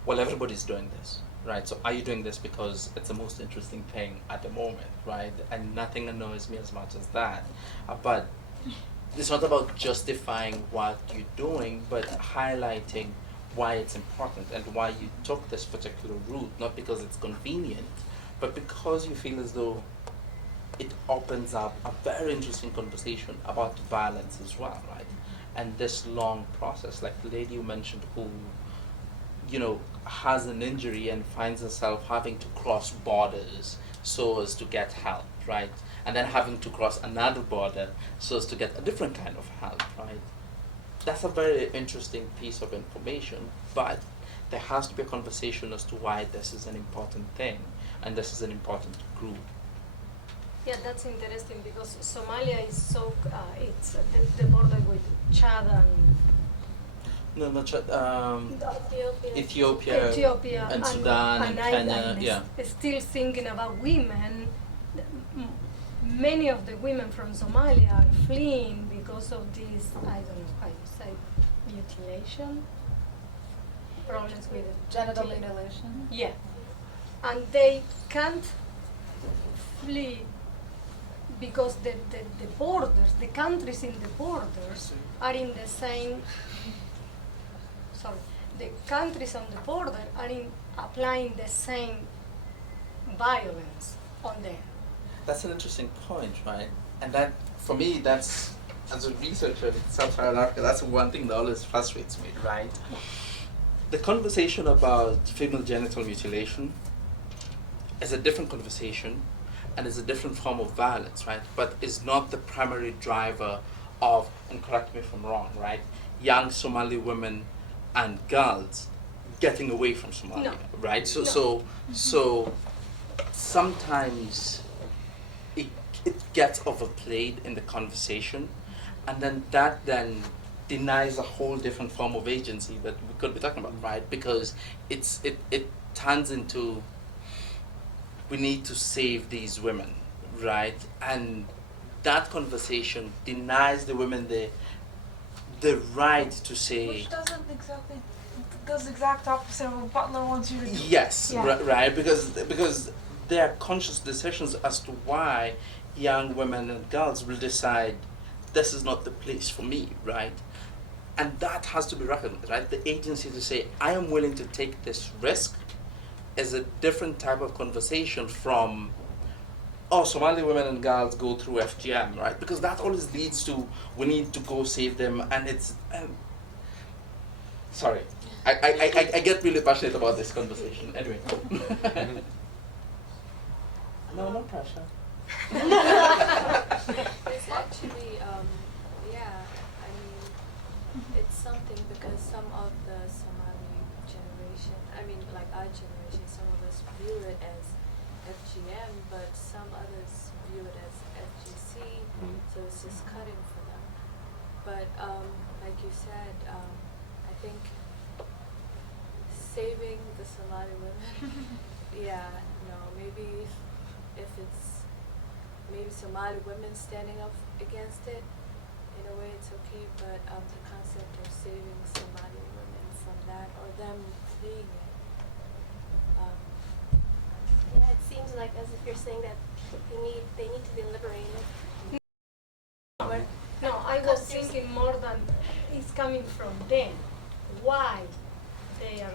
well, everybody's doing this, right? So are you doing this because it's the most interesting thing at the moment, right? And nothing annoys me as much as that. But it's not about justifying what you're doing, but highlighting why it's important and why you took this particular route, not because it's convenient, but because you feel as though it opens up a very interesting conversation about violence as well, right? And this long process, like the lady you mentioned who, has an injury and finds herself having to cross borders so as to get help, right? And then having to cross another border so as to get a different kind of help, right? That's a very interesting piece of information, but there has to be a conversation as to why this is an important thing and this is an important group. Yeah, that's interesting because Somalia is so, it's the border with Chad and No, not Chad, Ethiopia and Sudan and Kenya, yeah. Still thinking about women. Many of the women from Somalia are fleeing because of this, I don't know how you say, mutilation, problems with Genital mutilation. Yeah, and they can't flee because the borders, the countries in the borders are in the same, the countries on the border are applying the same violence on them. That's an interesting point, right? And that, for me, that's, as a researcher in Sub-Saharan Africa, that's one thing that always frustrates me, right? The conversation about female genital mutilation is a different conversation and is a different form of violence, right? But is not the primary driver of, and correct me if I'm wrong, right? Young Somali women and girls getting away from Somalia, No. right? So sometimes it gets overplayed in the conversation, and then that denies a whole different form of agency that we could be talking about, right? Because it turns into, we need to save these women, right? And that conversation denies the women the right to say, Which does the exact opposite of what Butler wants you to do. yes, Yeah. right? Because there are conscious decisions as to why young women and girls will decide this is not the place for me, right? And that has to be recognized, right? The agency to say, I am willing to take this risk is a different type of conversation from, oh, Somali women and girls go through FGM, right? Because that always leads to, we need to go save them, and it's, sorry. I get really passionate about this conversation. Anyway. No pressure. It's actually, it's something because some of the Somali generation, like our generation, some of us view it as FGM, but some others view it as FGC, so it's just cutting for them. But like you said, I think saving the Somali women, maybe if it's maybe Somali women standing up against it, in a way it's okay, but the concept of saving Somali women from that or them fleeing it. Yeah, it seems like as if you're saying that they need to be liberated. I was thinking more than it's coming from them, why they are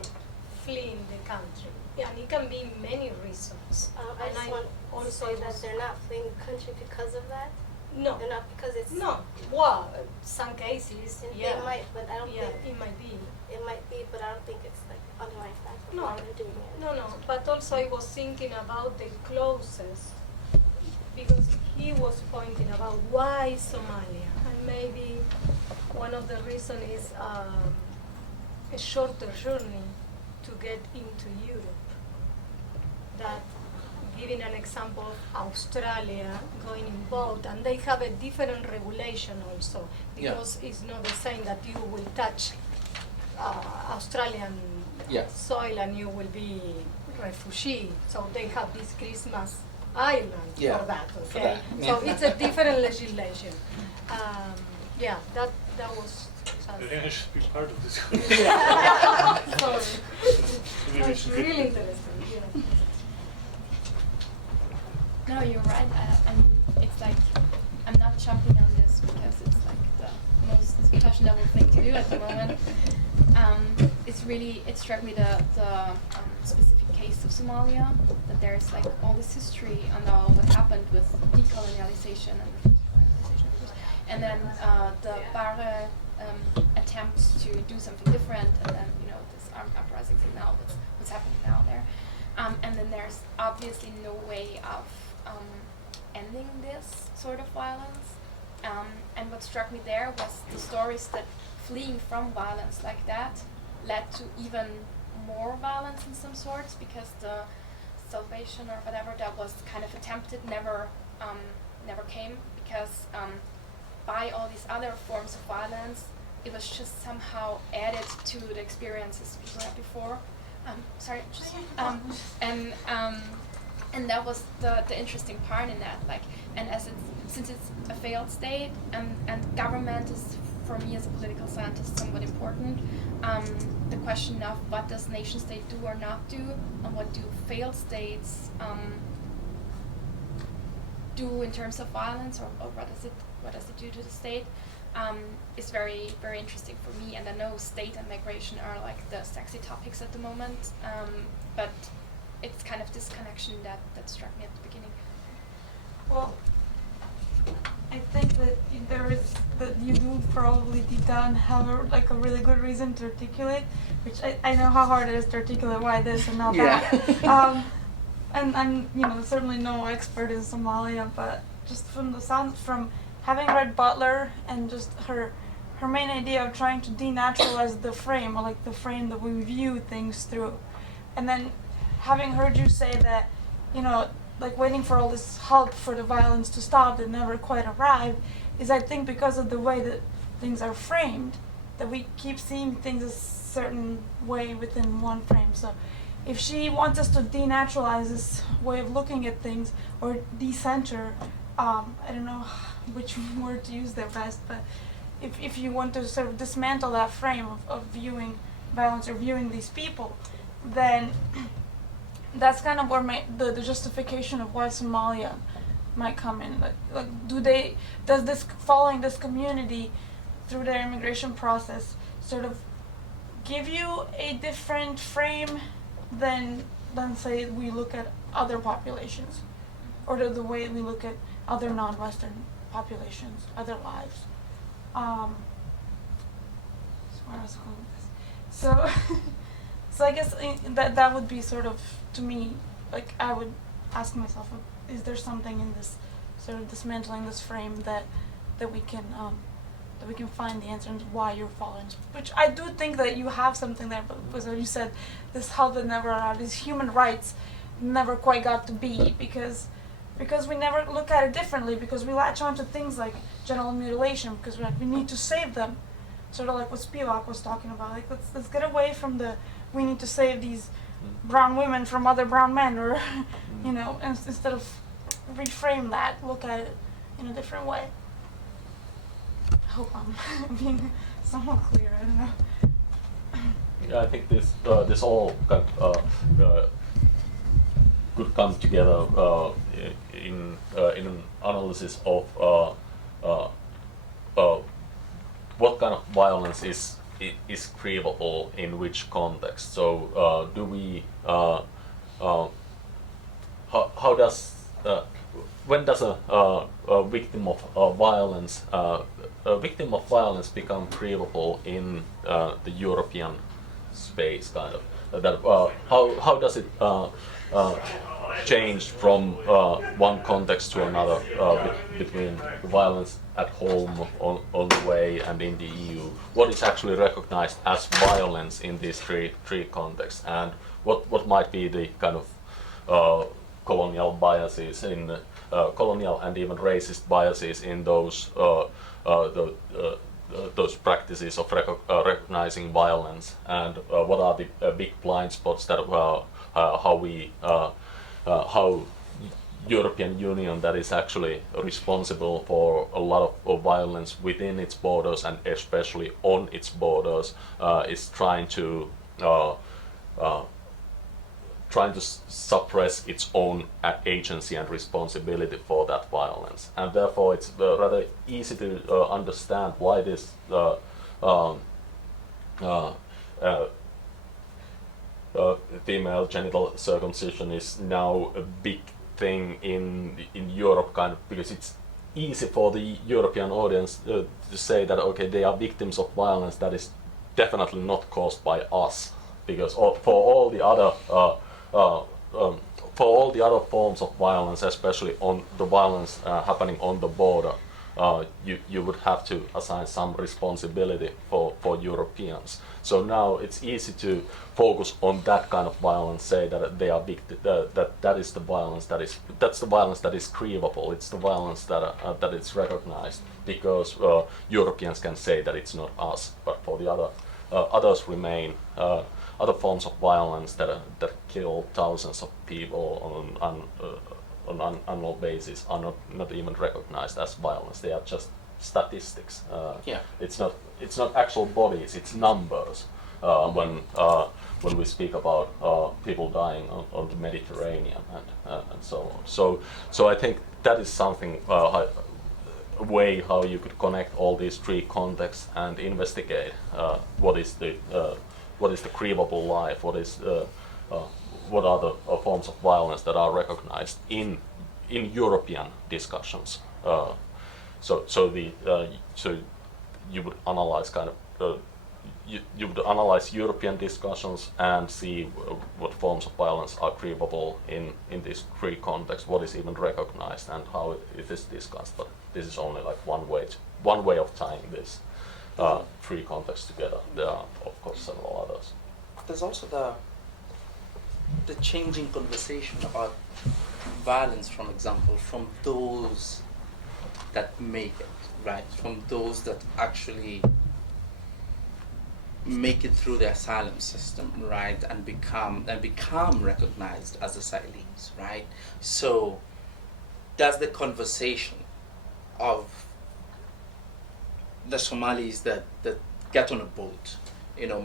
fleeing the country. And it can be many reasons. I And just I want also to say that was- they're not fleeing the country because of that. No. They're not because it's. No. Well, some cases, And yeah. They might, but I don't Yeah, think it might be. it might be, but I don't think it's like underlying fact of No. why they're doing it. No, but also I was thinking about the closest, because he was pointing about why Somalia, and maybe one of the reasons is a shorter journey to get into Europe. That, giving an example of Australia going in boat, and they have a different regulation also, Yeah. because it's not the same that you will touch Australian Yeah. soil and you will be refugee. So they have this Christmas island Yeah, for that, for okay? that, So yeah. it's a different legislation. Yeah, that was. Verena should be part of this. Sorry. Maybe we It's should really get- interesting. Yeah. No, you're right. And it's like I'm not jumping on this because it's like the most fashionable thing to do at the moment. It struck me the specific case of Somalia, that there's like all this history and all what happened with decolonialization and the first colonization, of course, and then the Bare attempts to do something different, and then this armed uprising thing now, what's happening now there, and then there's obviously no way of ending this sort of violence. And what struck me there was the stories that fleeing from violence like that led to even more violence in some sorts, because the salvation or whatever that was kind of attempted never came, because by all these other forms of violence, it was just somehow added to the experiences people had before. Sorry, just and that was the interesting part in that, like, and since it's a failed state, and government is, for me as a political scientist, somewhat important. The question of what does nation state do or not do, and what do failed states do in terms of violence, or what does it do to the state, is very, very interesting for me. And I know state and migration are like the sexy topics at the moment, but it's kind of this connection that struck me at the beginning. Well, I think that you do probably deep down have a really good reason to articulate, which I know how hard it is to articulate why this and not that. And I'm certainly no expert in Somalia, but just from the sound, from having read Butler and just her main idea of trying to denaturalize the frame, or like the frame that we view things through, and then having heard you say that, like waiting for all this help for the violence to stop that never quite arrived, is I think because of the way that things are framed, that we keep seeing things a certain way within one frame. So if she wants us to denaturalize this way of looking at things, or decenter, I don't know which word to use there best, but if you want to sort of dismantle that frame of viewing violence or viewing these people, then that's kind of where the justification of why Somalia might come in. Like does this following this community through their immigration process sort of give you a different frame than say we look at other populations, or the way we look at other non-Western populations, other lives? So where I was going with this. So I guess that would be sort of, to me, like I would ask myself, is there something in this sort of dismantling this frame that we can find the answer into why you're following, which I do think that you have something there, but as you said, this health that never arrived, these human rights never quite got to be, because we never look at it differently, because we latch on to things like genital mutilation, because we're like, we need to save them, sort of like what Spivak was talking about, like let's get away from we need to save these brown women from other brown men, or and instead of reframe that, look at it in a different way. I hope I'm being somewhat clear. I don't know. Yeah, I think this all kind of could come together in an analysis of what kind of violence is grievable in which context? So do we how does when does a victim of violence become grievable in the European space, kind of? How does it change from one context to another between the violence at home, on the way, and in the EU? What is actually recognized as violence in these three contexts, and what might be the kind of colonial biases in colonial and even racist biases in those practices of recognizing violence, and what are the big blind spots that how European Union that is actually responsible for a lot of violence within its borders and especially on its borders is trying to suppress its own agency and responsibility for that violence, and therefore it's rather easy to understand why this female genital circumcision is now a big thing in Europe, kind of, because it's easy for the European audience to say that okay, they are victims of violence that is definitely not caused by us, because for all the other forms of violence, especially on the violence happening on the border, you would have to assign some responsibility for Europeans. So now it's easy to focus on that kind of violence, say that they are that is the violence that's the violence that is grievable. It's the violence that is recognized, because Europeans can say that it's not us, but for the others remain. Other forms of violence that kill thousands of people on an annual basis are not even recognized as violence. They are just statistics. It's not actual bodies. It's numbers. When we speak about people dying on the Mediterranean and so on. So I think that is something a way how you could connect all these three contexts and investigate what is the grievable life, what are the forms of violence that are recognized in European discussions. So you would analyze you would analyze European discussions and see what forms of violence are grievable in these three contexts, what is even recognized, and how it is discussed. But this is only like one way of tying this three contexts together. There are of course several others. There's also the changing conversation about violence, for example, from those that make it, right? From those that actually make it through the asylum system, right? And become recognized as asylees, right? So that's the conversation of the Somalis that get on a boat,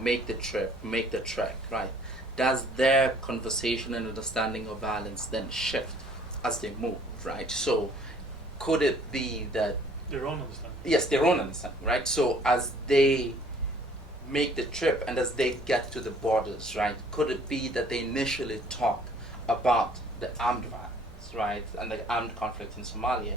make the trip, make the trek, right? Does their conversation and understanding of violence then shift as they move, right? So could it be that Their own understanding. yes, their own understanding, right? So as they make the trip and as they get to the borders, right, could it be that they initially talk about the armed violence, right, and the armed conflict in Somalia,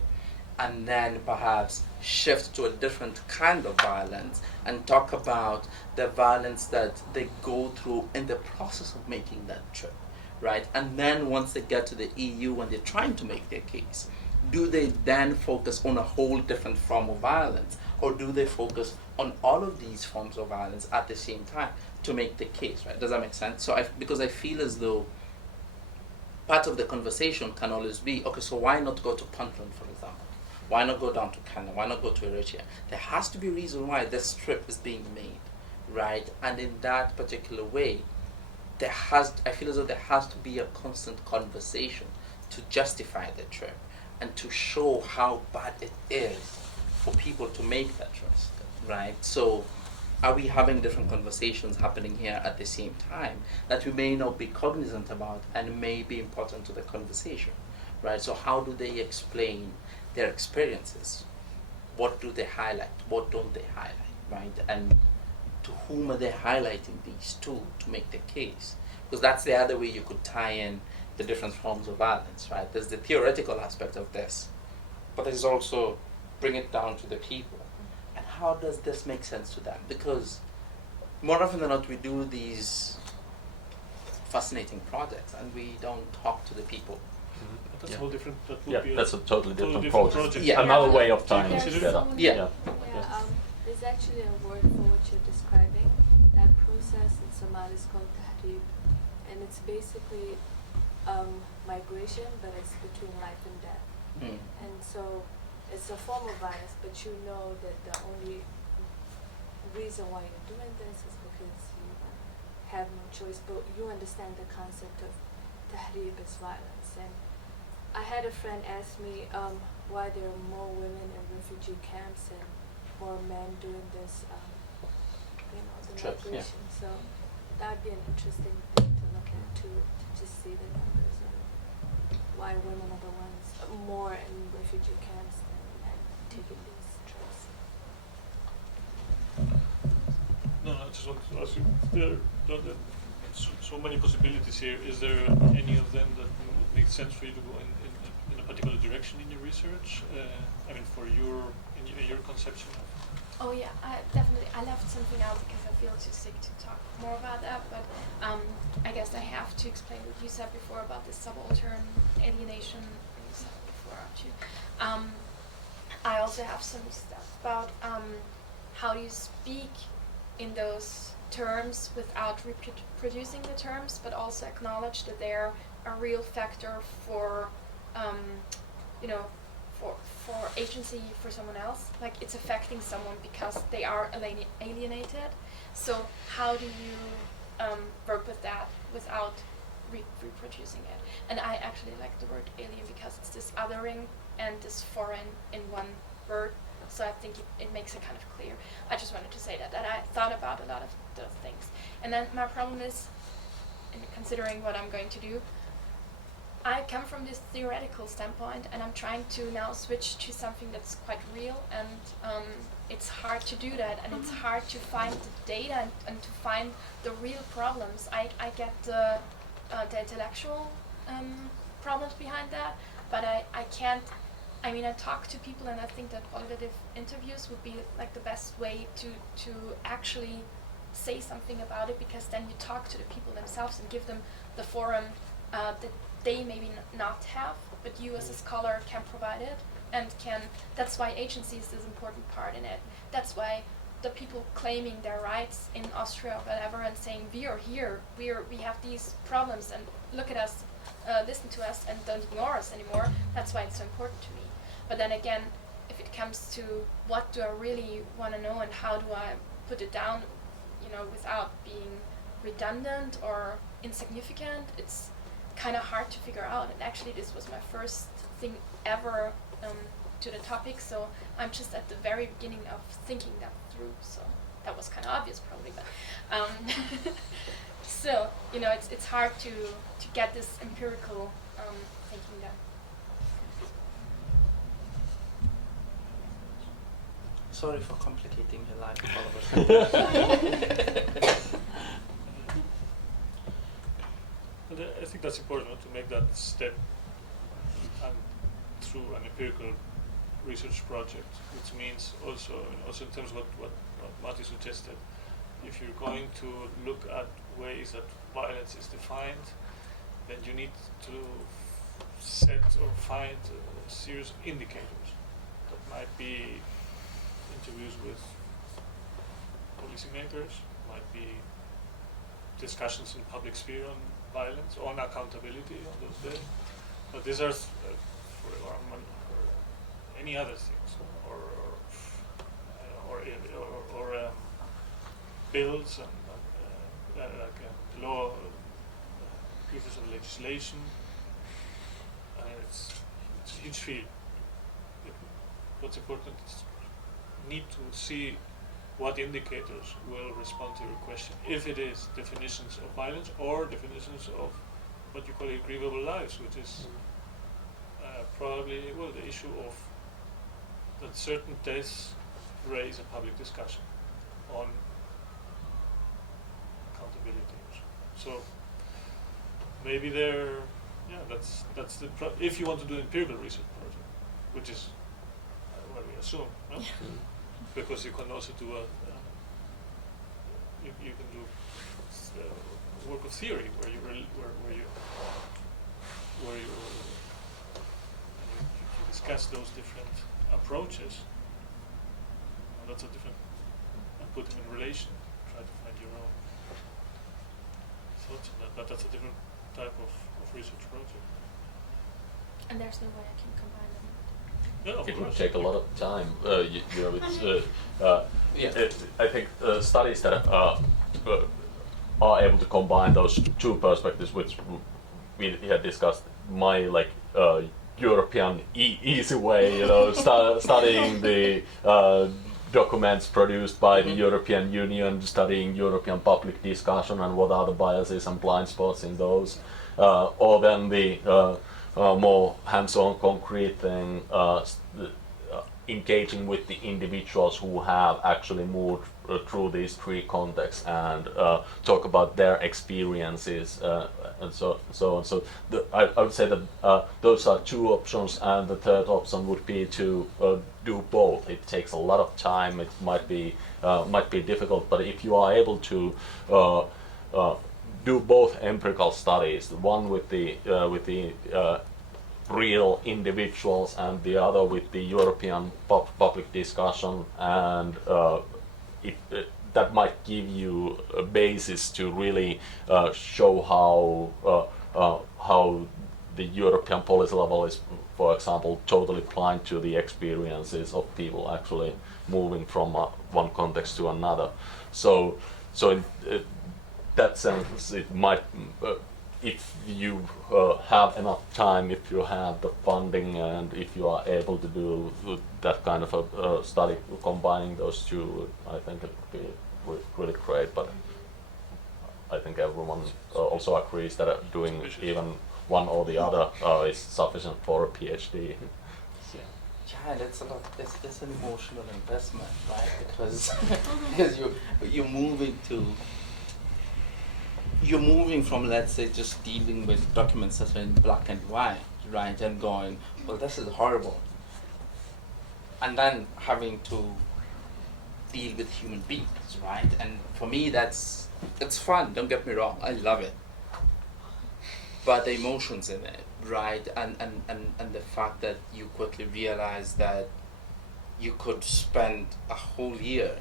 and then perhaps shift to a different kind of violence and talk about the violence that they go through in the process of making that trip, right? And then once they get to the EU when they're trying to make their case, do they then focus on a whole different form of violence, or do they focus on all of these forms of violence at the same time to make the case, right? Does that make sense? So because I feel as though part of the conversation can always be, okay, so why not go to Puntland, for example? Why not go down to Kenya? Why not go to Eritrea? There has to be a reason why this trip is being made, right? And in that particular way, I feel as though there has to be a constant conversation to justify the trip and to show how bad it is for people to make that choice, right? So are we having different conversations happening here at the same time that we may not be cognizant about and may be important to the conversation, right? So how do they explain their experiences? What do they highlight? What don't they highlight, right? And to whom are they highlighting these to make the case? Because that's the other way you could tie in the different forms of violence, right? There's the theoretical aspect of this, but there's also bring it down to the people. And how does this make sense to them? Because more often than not, we do these fascinating projects and we don't talk to the people. That's Yeah. a whole different. That would Yeah, be that's a totally different different project. Yeah. Another way of Do you tying it consider together. Yeah. Yeah. There's actually a word for what you're describing. That process in Somali is called tahrib, and it's basically migration, but it's between life and death. Mm. And so it's a form of violence, but you know that the only reason why you're doing this is because you have no choice, but you understand the concept of tahrib as violence. And I had a friend ask me why there are more women in refugee camps and more men doing this, the Trips, yeah. migration. So that would be an interesting thing to look at too, to just see the numbers and why women are the ones more in refugee camps than men taking these trips. No, I just wanted to ask you. There are so many possibilities here. Is there any of them that would make sense for you to go in a particular direction in your research? I mean, for your conception of. Oh yeah, I left something out because I feel too sick to talk more about that. But I guess I have to explain what you said before about the subaltern alienation. You said before too. I also have some stuff about how do you speak in those terms without reproducing the terms, but also acknowledge that they're a real factor for, for agency for someone else. Like it's affecting someone because they are alienated. So how do you work with that without reproducing it? And I actually like the word alien because it's this othering and this foreign in one word. So I think it makes it kind of clear. I just wanted to say that I thought about a lot of those things. And then my problem is, in considering what I'm going to do, I come from this theoretical standpoint and I'm trying to now switch to something that's quite real, and it's hard to do that, and it's hard to find the data and to find the real problems. I get the intellectual problems behind that, but I can't. I mean, I talk to people, and I think that qualitative interviews would be like the best way to actually say something about it, because then you talk to the people themselves and give them the forum that they maybe not have, but you as a scholar can provide it, and that's why agency is this important part in it. That's why the people claiming their rights in Austria or whatever and saying we are here, we have these problems, and look at us, listen to us, and don't ignore us anymore. That's why it's so important to me. But then again, if it comes to what do I really want to know and how do I put it down, without being redundant or insignificant, it's kind of hard to figure out. And actually, this was my first thing ever to the topic, so I'm just at the very beginning of thinking that through. So that was kind of obvious, probably, but still, it's hard to get this empirical thinking done. Sorry for complicating your life, Oliver. I think that's important to make that step through an empirical research project, which means also in terms of what Matti suggested, if you're going to look at ways that violence is defined, then you need to set or find a series of indicators that might be interviews with policymakers, might be discussions in public sphere on violence, on accountability on those days. But these are for any other things, or bills and like law, pieces of legislation. It's a huge field. What's important is need to see what indicators will respond to your question. If it is definitions of violence or definitions of what you call ungrievable lives, which is probably the issue of that certain deaths raise a public discussion. on accountability. So maybe that's the if you want to do an empirical research project, which is what we assume, no? Because you can also do you can do work of theory where you discuss those different approaches. And that's a different, and put them in relation, try to find your own thoughts on that. But that's a different type of research project. And there's no way I can combine them. Yeah, of It would course. take a lot of time. You know, it's, Yeah. I think studies that are able to combine those two perspectives, which we had discussed, my European easy way, you know, studying the documents produced by the European Union, studying European public discussion and what are the biases and blind spots in those, or then the more hands-on concrete thing, engaging with the individuals who have actually moved through these three contexts and talk about their experiences and so on. So I would say that those are two options, and the third option would be to do both. It takes a lot of time. It might be difficult, but if you are able to do both empirical studies, one with the real individuals and the other with the European public discussion, and that might give you a basis to really show how the European policy level is, for example, totally blind to the experiences of people actually moving from one context to another. So in that sense, it might, if you have enough time, if you have the funding, and if you are able to do that kind of a study combining those two, I think it would be really great. But I think everyone also agrees that doing even one or the other is sufficient for a PhD. Yeah, that's a lot. That's an emotional investment, right? Because you're moving from, let's say, just dealing with documents that are in black and white, right, and going, well, this is horrible, and then having to deal with human beings, right? And for me, it's fun. Don't get me wrong, I love it, but the emotions in it, right, and the fact that you quickly realize that you could spend a whole year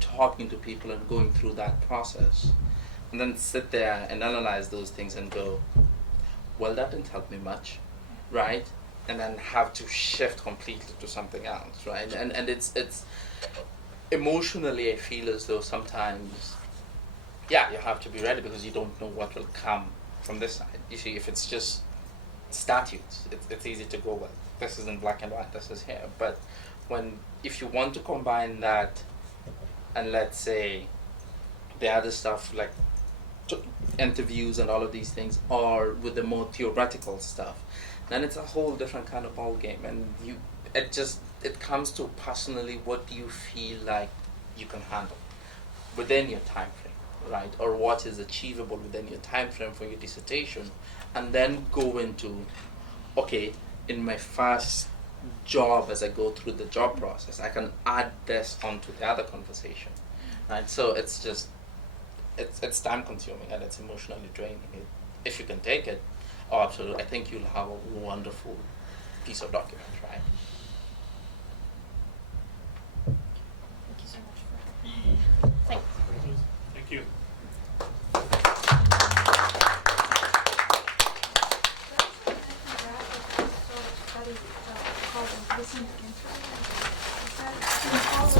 talking to people and going through that process, and then sit there and analyze those things and go, well, that didn't help me much, right? And then have to shift completely to something else, right? And it's emotionally, I feel as though sometimes, yeah, you have to be ready because you don't know what will come from this side. You see, if it's just statutes, it's easy to go, well, this is in black and white, this is here. But if you want to combine that and, let's say, the other stuff like interviews and all of these things, or with the more theoretical stuff, then it's a whole different kind of ball game. And it comes to personally, what do you feel like you can handle within your time frame, right? Or what is achievable within your time frame for your dissertation, and then go into, okay, in my first job, as I go through the job process, I can add this onto the other conversation, right? So it's just, it's time consuming and it's emotionally draining. If you can take it, oh, absolutely, I think you'll have a wonderful piece of document, right? Thank you so much for thanks. Thank you. Study called implicit interest. Is that